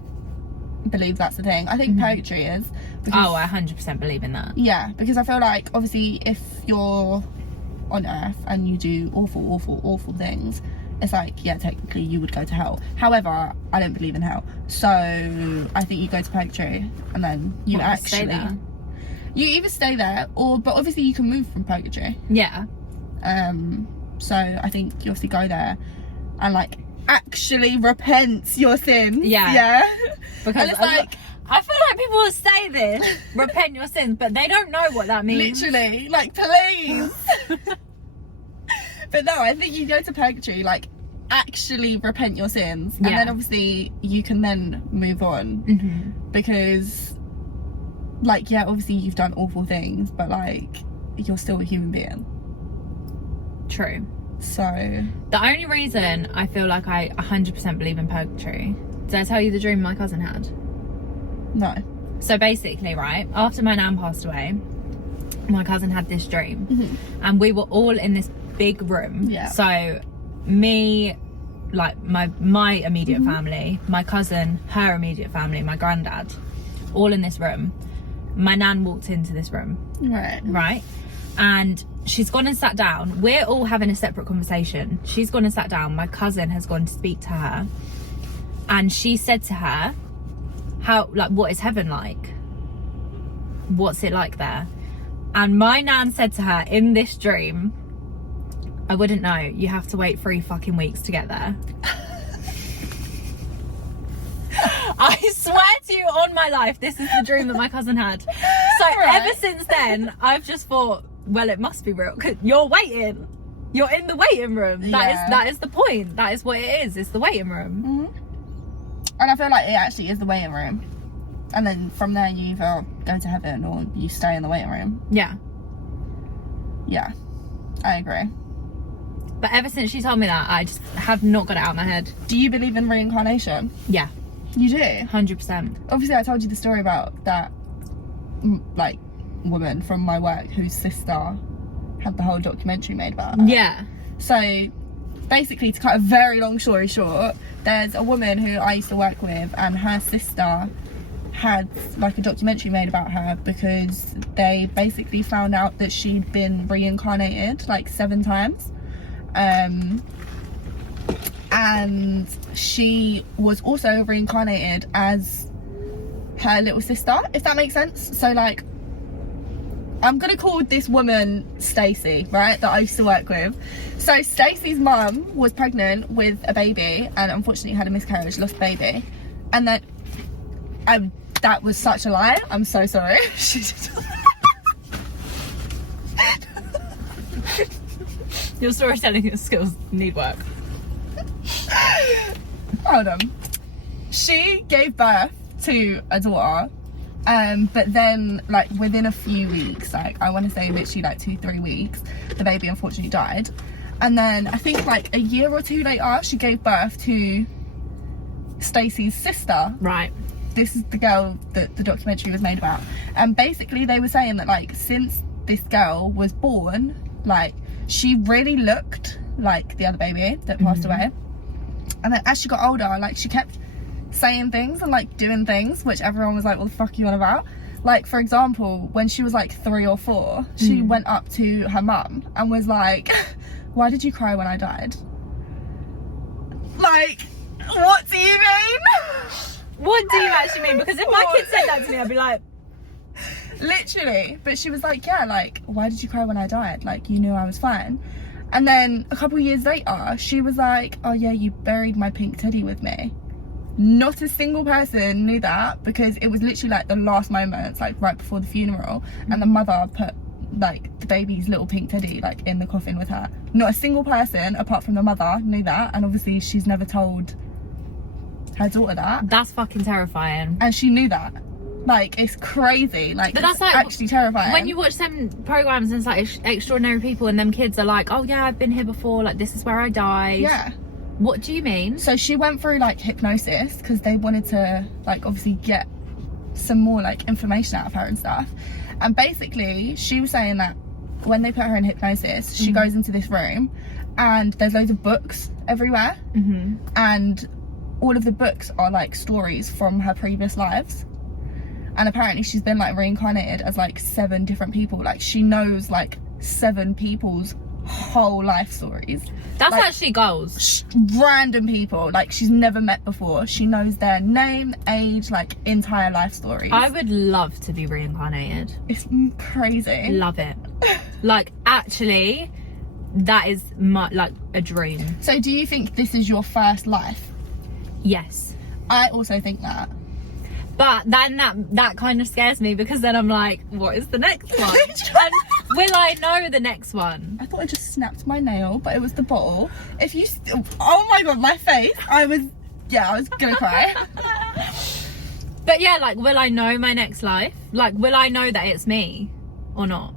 believe that's the thing. I think purgatory is, because, Oh, I 100% believe in that. yeah, because I feel like obviously if you're on earth and you do awful things, it's like, yeah, technically you would go to hell. However, I don't believe in hell, so I think you go to purgatory and then you What, stay actually there? you either stay there or, but obviously you can move from purgatory. Yeah. So I think you obviously go there and like actually repent your sins. Yeah. Because And it's like, I feel like people will say this, repent your sins, but they don't know what that means. literally, like, please. But no, I think you go to purgatory, like, actually repent your sins, and Yeah. then obviously you can then move on, because like, yeah, obviously you've done awful things, but like you're still a human being. True. So The only reason I feel like I 100% believe in purgatory, did I tell you the dream my cousin had? no. So basically, right, after my nan passed away, my cousin had this dream, and we were all in this big room. Yeah. So me, like my immediate family, my cousin, her immediate family, my granddad, all in this room. My nan walked into this room, right? And she's gone and sat down. We're all having a separate conversation. She's gone and sat down. My cousin has gone to speak to her, and she said to her, how, like, what is heaven like? What's it like there? And my nan said to her in this dream, I wouldn't know, you have to wait 3 fucking weeks to get there. I swear to you on my life, this is the dream that my cousin had. So ever since then, I've just thought, well, it must be real, because you're waiting. You're in the waiting room. Yeah. That is the point. That is what it is. It's the waiting room. And I feel like it actually is the waiting room. And then from there you either go to heaven or you stay in the waiting room. Yeah. Yeah, I agree. But ever since she told me that, I just have not got it out of my head. Do you believe in reincarnation? Yeah. You do? 100%. Obviously I told you the story about that like woman from my work whose sister had the whole documentary made about her. Yeah. So basically, to cut a very long story short, there's a woman who I used to work with and her sister had like a documentary made about her because they basically found out that she'd been reincarnated like 7 times. And she was also reincarnated as her little sister, if that makes sense. So like, I'm gonna call this woman Stacey, right, that I used to work with. So Stacey's mum was pregnant with a baby and unfortunately had a miscarriage, lost the baby. And then that was such a lie, I'm so sorry. Your storytelling skills need work. Hold on. She gave birth to a daughter, but then like within a few weeks, like I want to say literally like 2-3 weeks, the baby unfortunately died. And then I think like a year or 2 later, she gave birth to Stacey's sister. Right. This is the girl that the documentary was made about. And basically they were saying that like since this girl was born, like she really looked like the other baby that passed away. And then as she got older, like she kept saying things and like doing things which everyone was like, what the fuck are you on about? Like for example, when she was like 3 or 4, she went up to her mum and was like, why did you cry when I died? Like, what do you mean? What do you actually mean? Because if my kid said that to me, I'd be like, literally. But she was like, yeah, like, why did you cry when I died? Like, you knew I was fine. And then a couple of years later, she was like, oh yeah, you buried my pink teddy with me. Not a single person knew that because it was literally like the last moments, like right before the funeral, and the mother put like the baby's little pink teddy like in the coffin with her. Not a single person apart from the mother knew that, and obviously she's never told her daughter that. that's fucking terrifying. And she knew that. Like, it's crazy. Like, But that's it's like actually terrifying. When you watch some programs and it's like extraordinary people and them kids are like, oh yeah, I've been here before, like this is where I died. Yeah. What do you mean? So she went through like hypnosis because they wanted to like obviously get some more like information out of her and stuff. And basically she was saying that when they put her in hypnosis, she goes into this room and there's loads of books everywhere. And all of the books are like stories from her previous lives. And apparently she's been like reincarnated as like 7 different people. Like she knows like 7 people's whole life stories. That's like, actually goals. Random people like she's never met before. She knows their name, age, like entire life stories. I would love to be reincarnated. It's crazy. Love it. Like actually, that is like a dream. So do you think this is your first life? Yes. I also think that. But then that kind of scares me because then I'm like, what is the next one? And will I know the next one? I thought I just snapped my nail, but it was the bottle. If you, oh my god, my face! I was gonna cry. But yeah, like, will I know my next life? Like, will I know that it's me or not?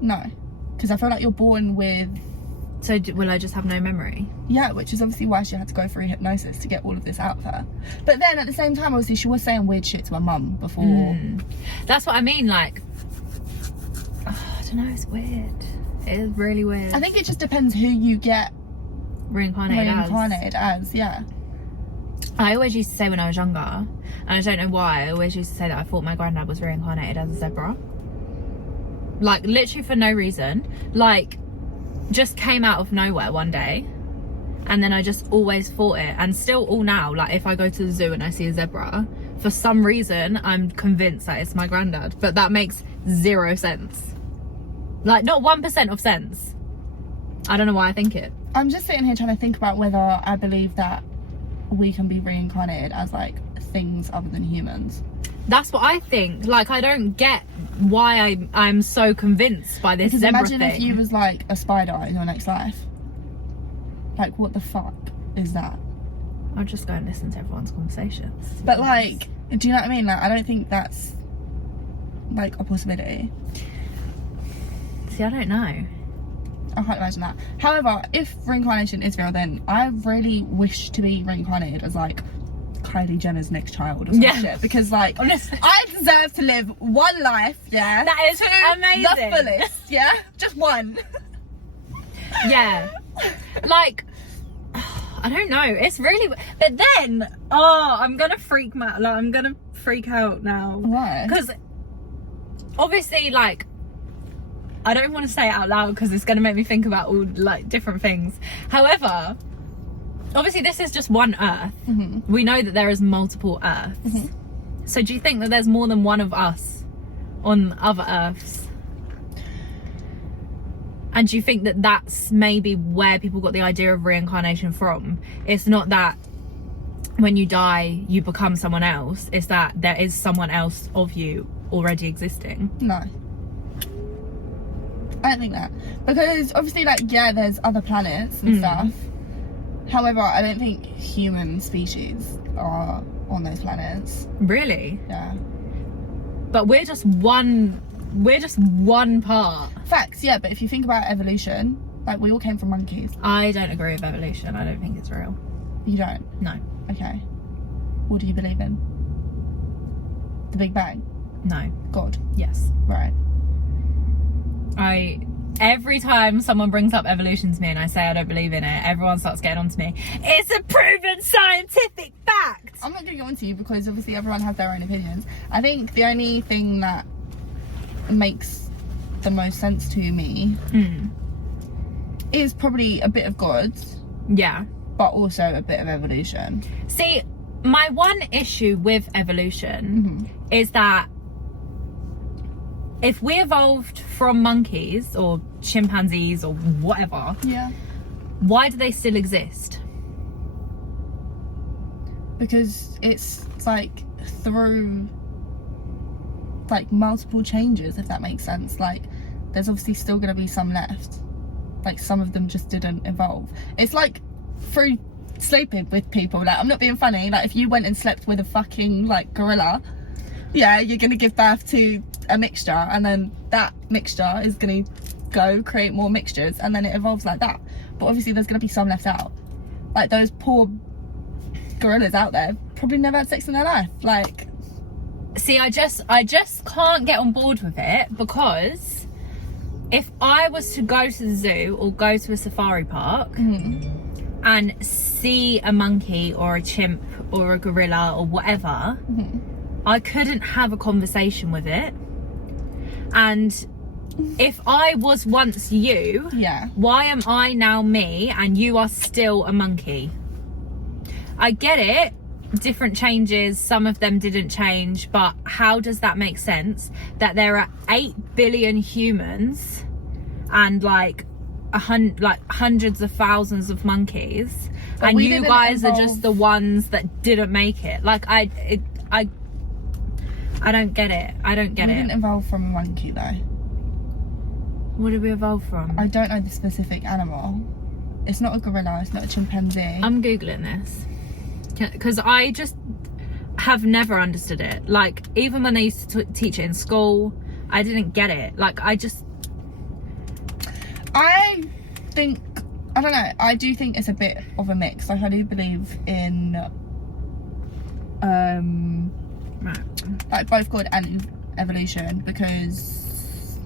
No, because I feel like you're born with. So will I just have no memory? Yeah, which is obviously why she had to go through hypnosis to get all of this out of her. But then at the same time, obviously, she was saying weird shit to her mum before. That's what I mean, like, oh, I don't know, it's weird. It is really weird. I think it just depends who you get reincarnated as, yeah. I always used to say when I was younger, and I don't know why, I always used to say that I thought my granddad was reincarnated as a zebra. Like, literally for no reason. Like, just came out of nowhere one day, and then I just always thought it, and still all now, like if I go to the zoo and I see a zebra, for some reason I'm convinced that it's my granddad, but that makes 0 sense. Like, not 1% of sense. I don't know why I think it. I'm just sitting here trying to think about whether I believe that we can be reincarnated as like things other than humans. That's what I think. Like, I don't get why I'm so convinced by this because zebra imagine thing. if you was like a spider in your next life. Like, what the fuck is that? I'll just go and listen to everyone's conversations. But like, do you know what I mean? Like, I don't think that's like a possibility. See, I don't know. I can't imagine that. However, if reincarnation is real, then I really wish to be reincarnated as like Kylie Jenner's next child or some shit, because like, honestly, I deserve to live one life, yeah, that is amazing, the fullest, yeah, just one. Yeah, like, I don't know, it's really, but then I'm gonna freak out now. Why? Because obviously, like, I don't want to say it out loud because it's gonna make me think about all like different things. However, obviously this is just one Earth. Mm-hmm. We know that there is multiple Earths. Mm-hmm. So do you think that there's more than one of us on other Earths? And do you think that that's maybe where people got the idea of reincarnation from? It's not that when you die you become someone else, it's that there is someone else of you already existing. No, I don't think that, because obviously, like, yeah, there's other planets and stuff. However, I don't think human species are on those planets. Really? Yeah. But we're just one part. Facts, yeah, but if you think about evolution, like, we all came from monkeys. I don't agree with evolution. I don't think it's real. You don't? No. Okay. What do you believe in? The Big Bang? No. God? Yes. Right. Every time someone brings up evolution to me and I say I don't believe in it, everyone starts getting on to me. It's a proven scientific fact. I'm not going to go on to you because obviously everyone has their own opinions. I think the only thing that makes the most sense to me is probably a bit of God. Yeah. But also a bit of evolution. See, my one issue with evolution is that if we evolved from monkeys or chimpanzees or whatever, why do they still exist? Because it's like through like multiple changes, if that makes sense. Like, there's obviously still going to be some left. Like, some of them just didn't evolve. It's like through sleeping with people. Like, I'm not being funny. Like, if you went and slept with a fucking like gorilla, yeah, you're going to give birth to a mixture, and then that mixture is going to go create more mixtures, and then it evolves like that. But obviously there's going to be some left out. Like, those poor gorillas out there probably never had sex in their life. Like, see, I just can't get on board with it, because if I was to go to the zoo or go to a safari park and see a monkey or a chimp or a gorilla or whatever, I couldn't have a conversation with it. And if I was once you, why am I now me and you are still a monkey? I get it, different changes, some of them didn't change, but how does that make sense that there are 8 billion humans and like hundreds of thousands of monkeys, but and you guys are just the ones that didn't make it? Like, I don't get it. I don't get it. We didn't evolve from a monkey though. What did we evolve from? I don't know the specific animal. It's not a gorilla, it's not a chimpanzee. I'm Googling this. Because I just have never understood it. Like, even when I used to teach it in school, I didn't get it. Like, I think, I don't know, I do think it's a bit of a mix. Like, I do believe in like both God and evolution, because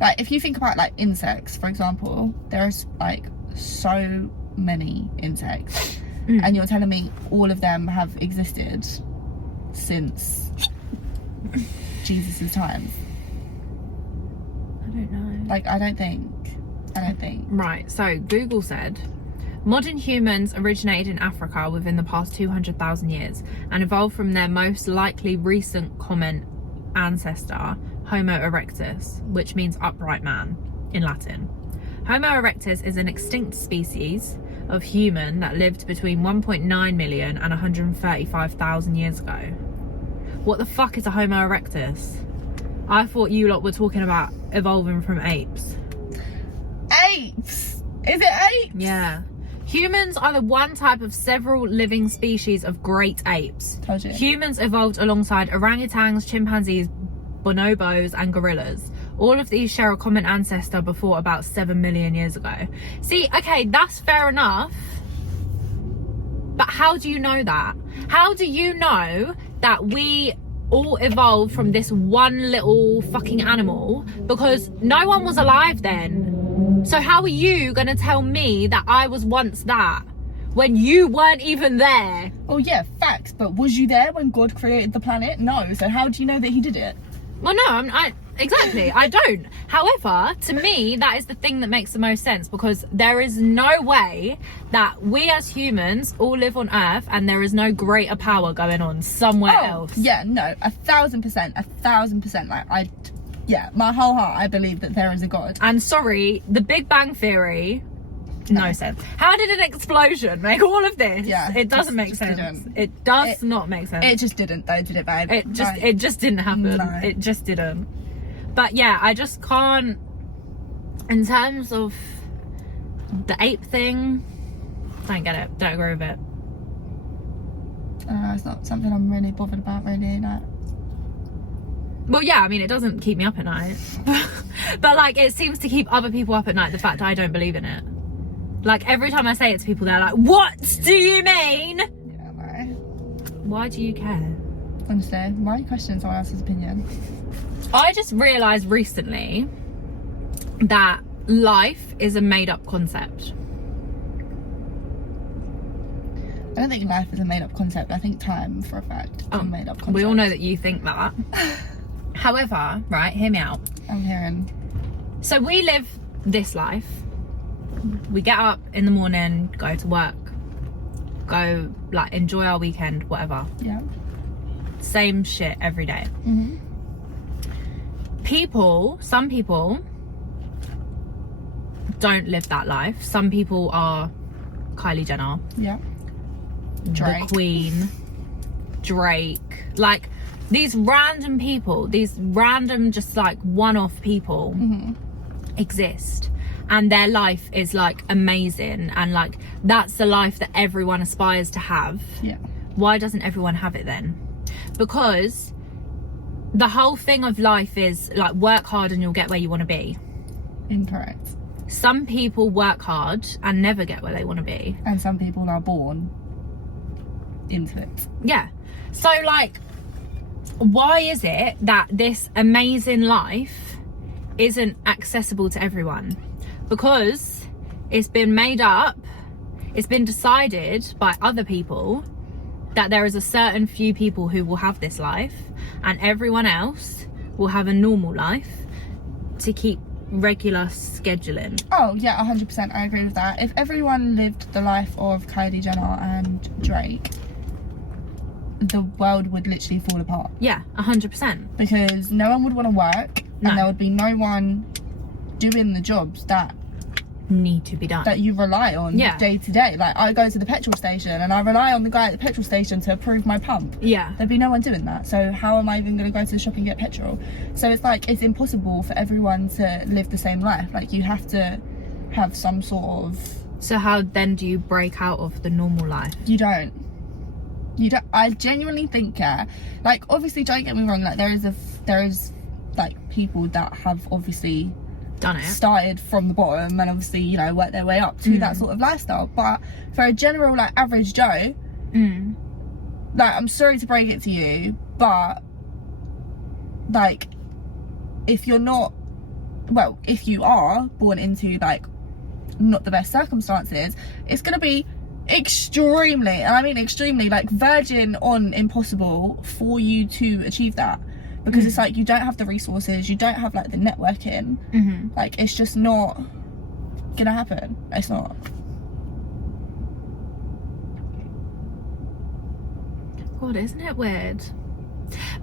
like, if you think about like insects, for example, there's like so many insects, and you're telling me all of them have existed since Jesus's time? I don't know. Like, I don't think. Right, so Google said modern humans originated in Africa within the past 200,000 years and evolved from their most likely recent common ancestor, Homo erectus, which means upright man in Latin. Homo erectus is an extinct species of human that lived between 1.9 million and 135,000 years ago. What the fuck is a Homo erectus? I thought you lot were talking about evolving from apes. Apes? Is it apes? Yeah. Humans are the one type of several living species of great apes. Told you. Humans evolved alongside orangutans, chimpanzees, bonobos and gorillas. All of these share a common ancestor before about 7 million years ago. See, okay, that's fair enough. But how do you know that? How do you know that we all evolved from this one little fucking animal? Because no one was alive then. So how are you gonna tell me that I was once that when you weren't even there? Oh yeah, facts. But was you there when God created the planet? No. So how do you know that he did it? Well, no, exactly, I don't. However, to me, that is the thing that makes the most sense, because there is no way that we as humans all live on Earth and there is no greater power going on somewhere else. Yeah, no, 1,000%. Like, yeah, my whole heart, I believe that there is a God. And sorry, the Big Bang Theory, no sense. How did an explosion make all of this? Yeah, it doesn't make sense. didn't. It does not make sense. It just didn't, though, did it, babe? It just didn't happen. No. It just didn't. But yeah, I just can't, in terms of the ape thing, don't get it, don't agree with it. I don't know, it's not something I'm really bothered about, really. Like, well, yeah, I mean, it doesn't keep me up at night. But like, it seems to keep other people up at night, the fact that I don't believe in it. Like, every time I say it to people, they're like, what do you mean? yeah, right. Why do you care? Honestly, why are you questioning someone else's opinion? I just realised recently that life is a made-up concept. I don't think life is a made-up concept. I think time, for a fact, is a made-up concept. We all know that you think that. However, right, hear me out. I'm hearing. So we live this life. We get up in the morning, go to work, go like enjoy our weekend, whatever. Yeah. Same shit every day. Mm-hmm. Some people don't live that life. Some people are Kylie Jenner, Yeah. Drake. the Queen, Drake, like these random people, these random just like one-off people exist, and their life is like amazing, and like that's the life that everyone aspires to have. Yeah. Why doesn't everyone have it then? Because the whole thing of life is like, work hard and you'll get where you want to be. Incorrect. Some people work hard and never get where they want to be. And some people are born into it. Yeah. So like, why is it that this amazing life isn't accessible to everyone? Because it's been made up, it's been decided by other people that there is a certain few people who will have this life and everyone else will have a normal life to keep regular scheduling. Oh yeah, 100%, I agree with that. If everyone lived the life of Kylie Jenner and Drake, the world would literally fall apart. Yeah, 100%. Because no one would want to work, No. and there would be no one doing the jobs that Need to be done. you rely on Yeah. day to day. Like, I go to the petrol station and I rely on the guy at the petrol station to approve my pump. Yeah. There'd be no one doing that. So how am I even going to go to the shop and get petrol? So it's like, it's impossible for everyone to live the same life. Like, you have to have some sort of... So how then do you break out of the normal life? You don't. I genuinely think, yeah, like, obviously, don't get me wrong, like, there is like people that have obviously Done it. started from the bottom and obviously, you know, worked their way up to that sort of lifestyle. But for a general, like, average Joe, like, I'm sorry to break it to you, but like, if you are born into like not the best circumstances, it's gonna be extremely, and I mean extremely, like, verging on impossible for you to achieve that. Because it's like, you don't have the resources, you don't have like the networking, like, it's just not gonna happen. It's not. God, isn't it weird?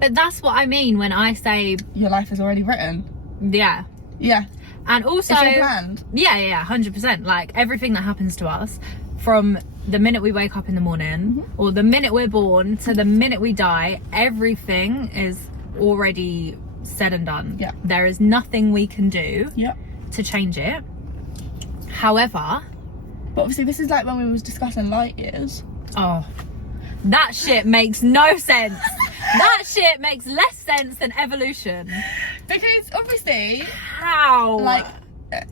But that's what I mean when I say, Your life is already written. yeah. Yeah. And also, It's all planned. yeah, 100%. Like, everything that happens to us, from the minute we wake up in the morning, or the minute we're born to the minute we die, everything is already said and done. Yeah. There is nothing we can do Yeah. to change it. However, But obviously this is like when we was discussing light years. Oh, that shit makes no sense. That shit makes less sense than evolution. Because obviously, How? like,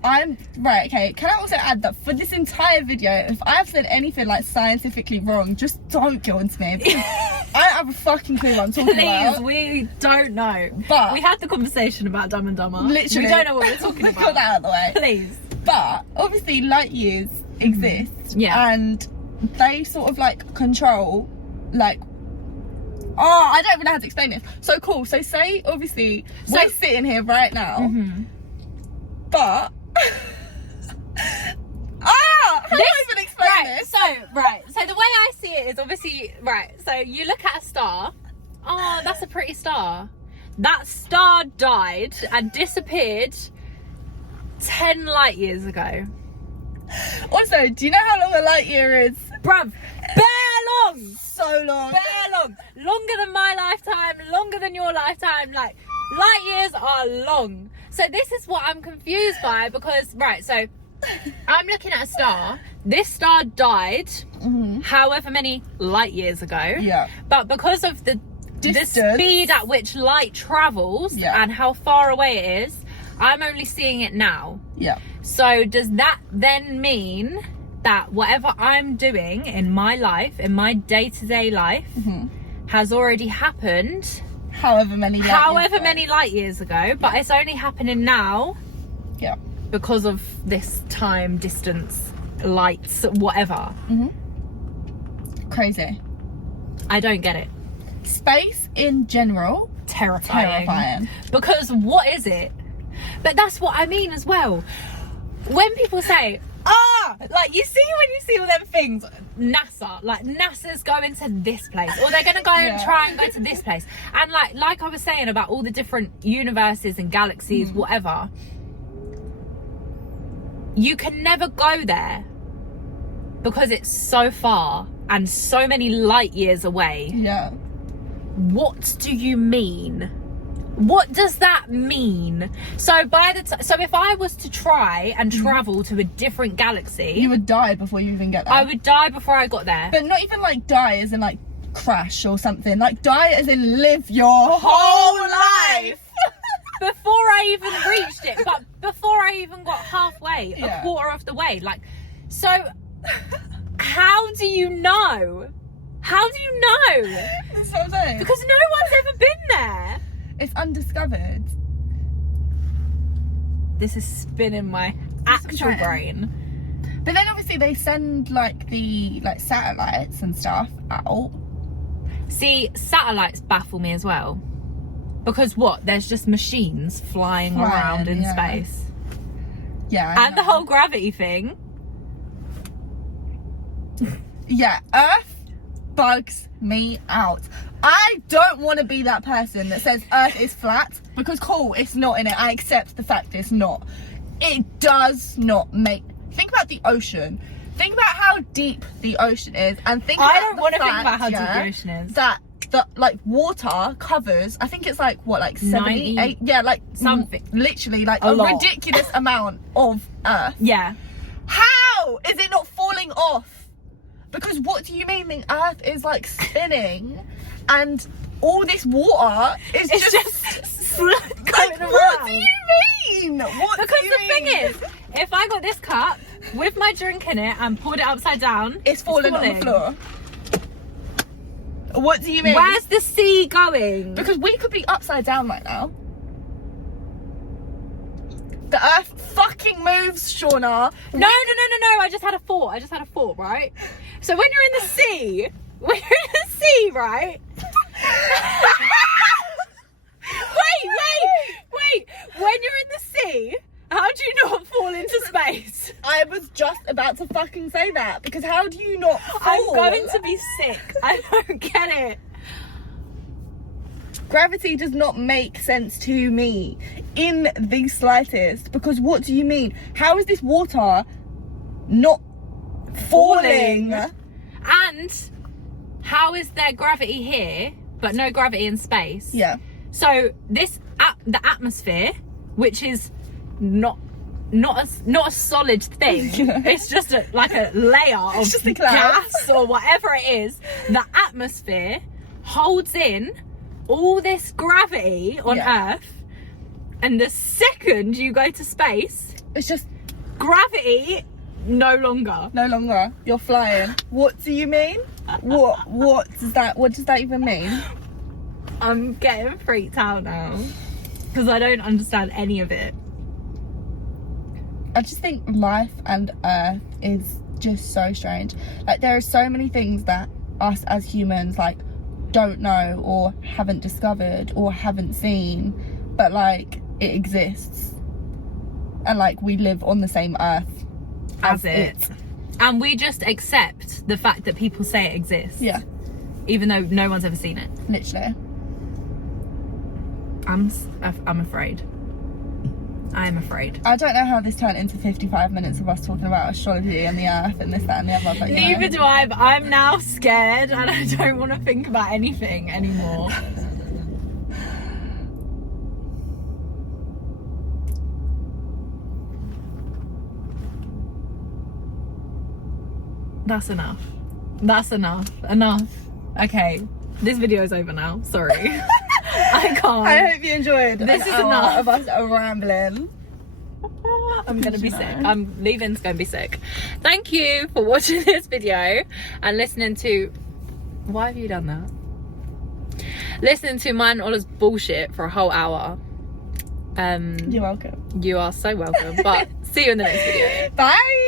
I'm right. Okay, can I also add that for this entire video, if I have said anything like scientifically wrong, just don't go into me. I don't have a fucking clue what I'm talking Please, about. we don't know. But we had the conversation about Dumb and Dumber. literally, we don't know what we're talking Got about. that out of the way. Please. But obviously, light years exist, Yeah. and they sort of like control, like. Oh, I don't even know how to explain this. So cool. So say obviously we're sitting here right now, but how do I even explain this? So the way I see it is obviously so you look at a star. Oh, that's a pretty star. That star died and disappeared 10 light years ago. Also, do you know how long a light year is? Bruv, bare long. So long. Bare long. Longer than my lifetime, longer than your lifetime. Like, light years are long. So this is what I'm confused by, because so I'm looking at a star. This star died however many light years ago. Yeah. But because of the speed at which light travels and how far away it is, I'm only seeing it now. Yeah. So does that then mean that whatever I'm doing in my life, in my day-to-day life, has already happened however many light years ago, but it's only happening now because of this time, distance, lights, whatever? Crazy. I don't get it. Space in general, Terrifying. Because what is it? But that's what I mean as well. When people say, like, you see when you see all them things, NASA, like NASA's going to this place, or they're gonna go and try and go to this place, and like I was saying about all the different universes and galaxies, whatever, you can never go there because it's so far and so many light years away. Yeah. What do you mean? What does that mean? So so if I was to try and travel to a different galaxy, You would die before you even get there. I would die before I got there. But not even like die as in like crash or something. Like die as in live your whole life. Before I even reached it, but before I even got halfway, a quarter of the way. Like, so how do you know? How do you know? That's what I'm saying. Because no one's ever been there. It's undiscovered. This is spinning my actual brain. But then obviously they send like the satellites and stuff out. See, satellites baffle me as well. Because what? There's just machines flying around in space. Yeah. And the whole gravity thing. Yeah, Earth bugs me out. I don't want to be that person that says Earth is flat, because cool, it's not in it. I accept the fact it's not. It does not make... Think about the ocean. Think about how deep the ocean is, and think about I don't want to think about how deep the ocean is. That the like water covers, I think it's like what, like 78, like something, literally like a ridiculous amount of Earth. Yeah. How is it not falling off? Because what do you mean the Earth is like spinning and all this water is just going like, around? What do you mean? Because the thing is, if I got this cup with my drink in it and poured it upside down, it's falling on the floor. What do you mean? Where's the sea going? Because we could be upside down right now. The Earth fucking moves, Shauna. No. I just had a thought, right? So when you're in the sea, right? Wait. When you're in the sea, how do you not fall into space? I was just about to fucking say that, because how do you not fall? I'm going to be sick. I don't get it. Gravity does not make sense to me in the slightest, because what do you mean? How is this water not falling? And how is there gravity here but no gravity in space? Yeah. So the atmosphere, which is not not a solid thing. It's just like a layer of just a cloud. gas or whatever it is. The atmosphere holds in all this gravity on Earth, and the second you go to space, it's just gravity no longer. You're flying. What do you mean? What does that even mean? I'm getting freaked out now because I don't understand any of it. I just think life and Earth is just so strange. Like, there are so many things that us as humans like don't know or haven't discovered or haven't seen, but like it exists, and like we live on the same Earth as it. And we just accept the fact that people say it exists. Yeah. Even though no one's ever seen it. Literally. I'm afraid. I am afraid. I don't know how this turned into 55 minutes of us talking about astrology and the Earth and this, that and the other. But, neither do I, but I'm now scared and I don't want to think about anything anymore. That's enough. Enough. Okay, this video is over now. Sorry. I can't. I hope you enjoyed this. Is hour enough of us rambling. I'm gonna be sick. I'm leaving's gonna be sick. Thank you for watching this video and listening to. Why have you done that? Listening to mine all this bullshit for a whole hour. You're welcome. You are so welcome. But see you in the next video. Bye.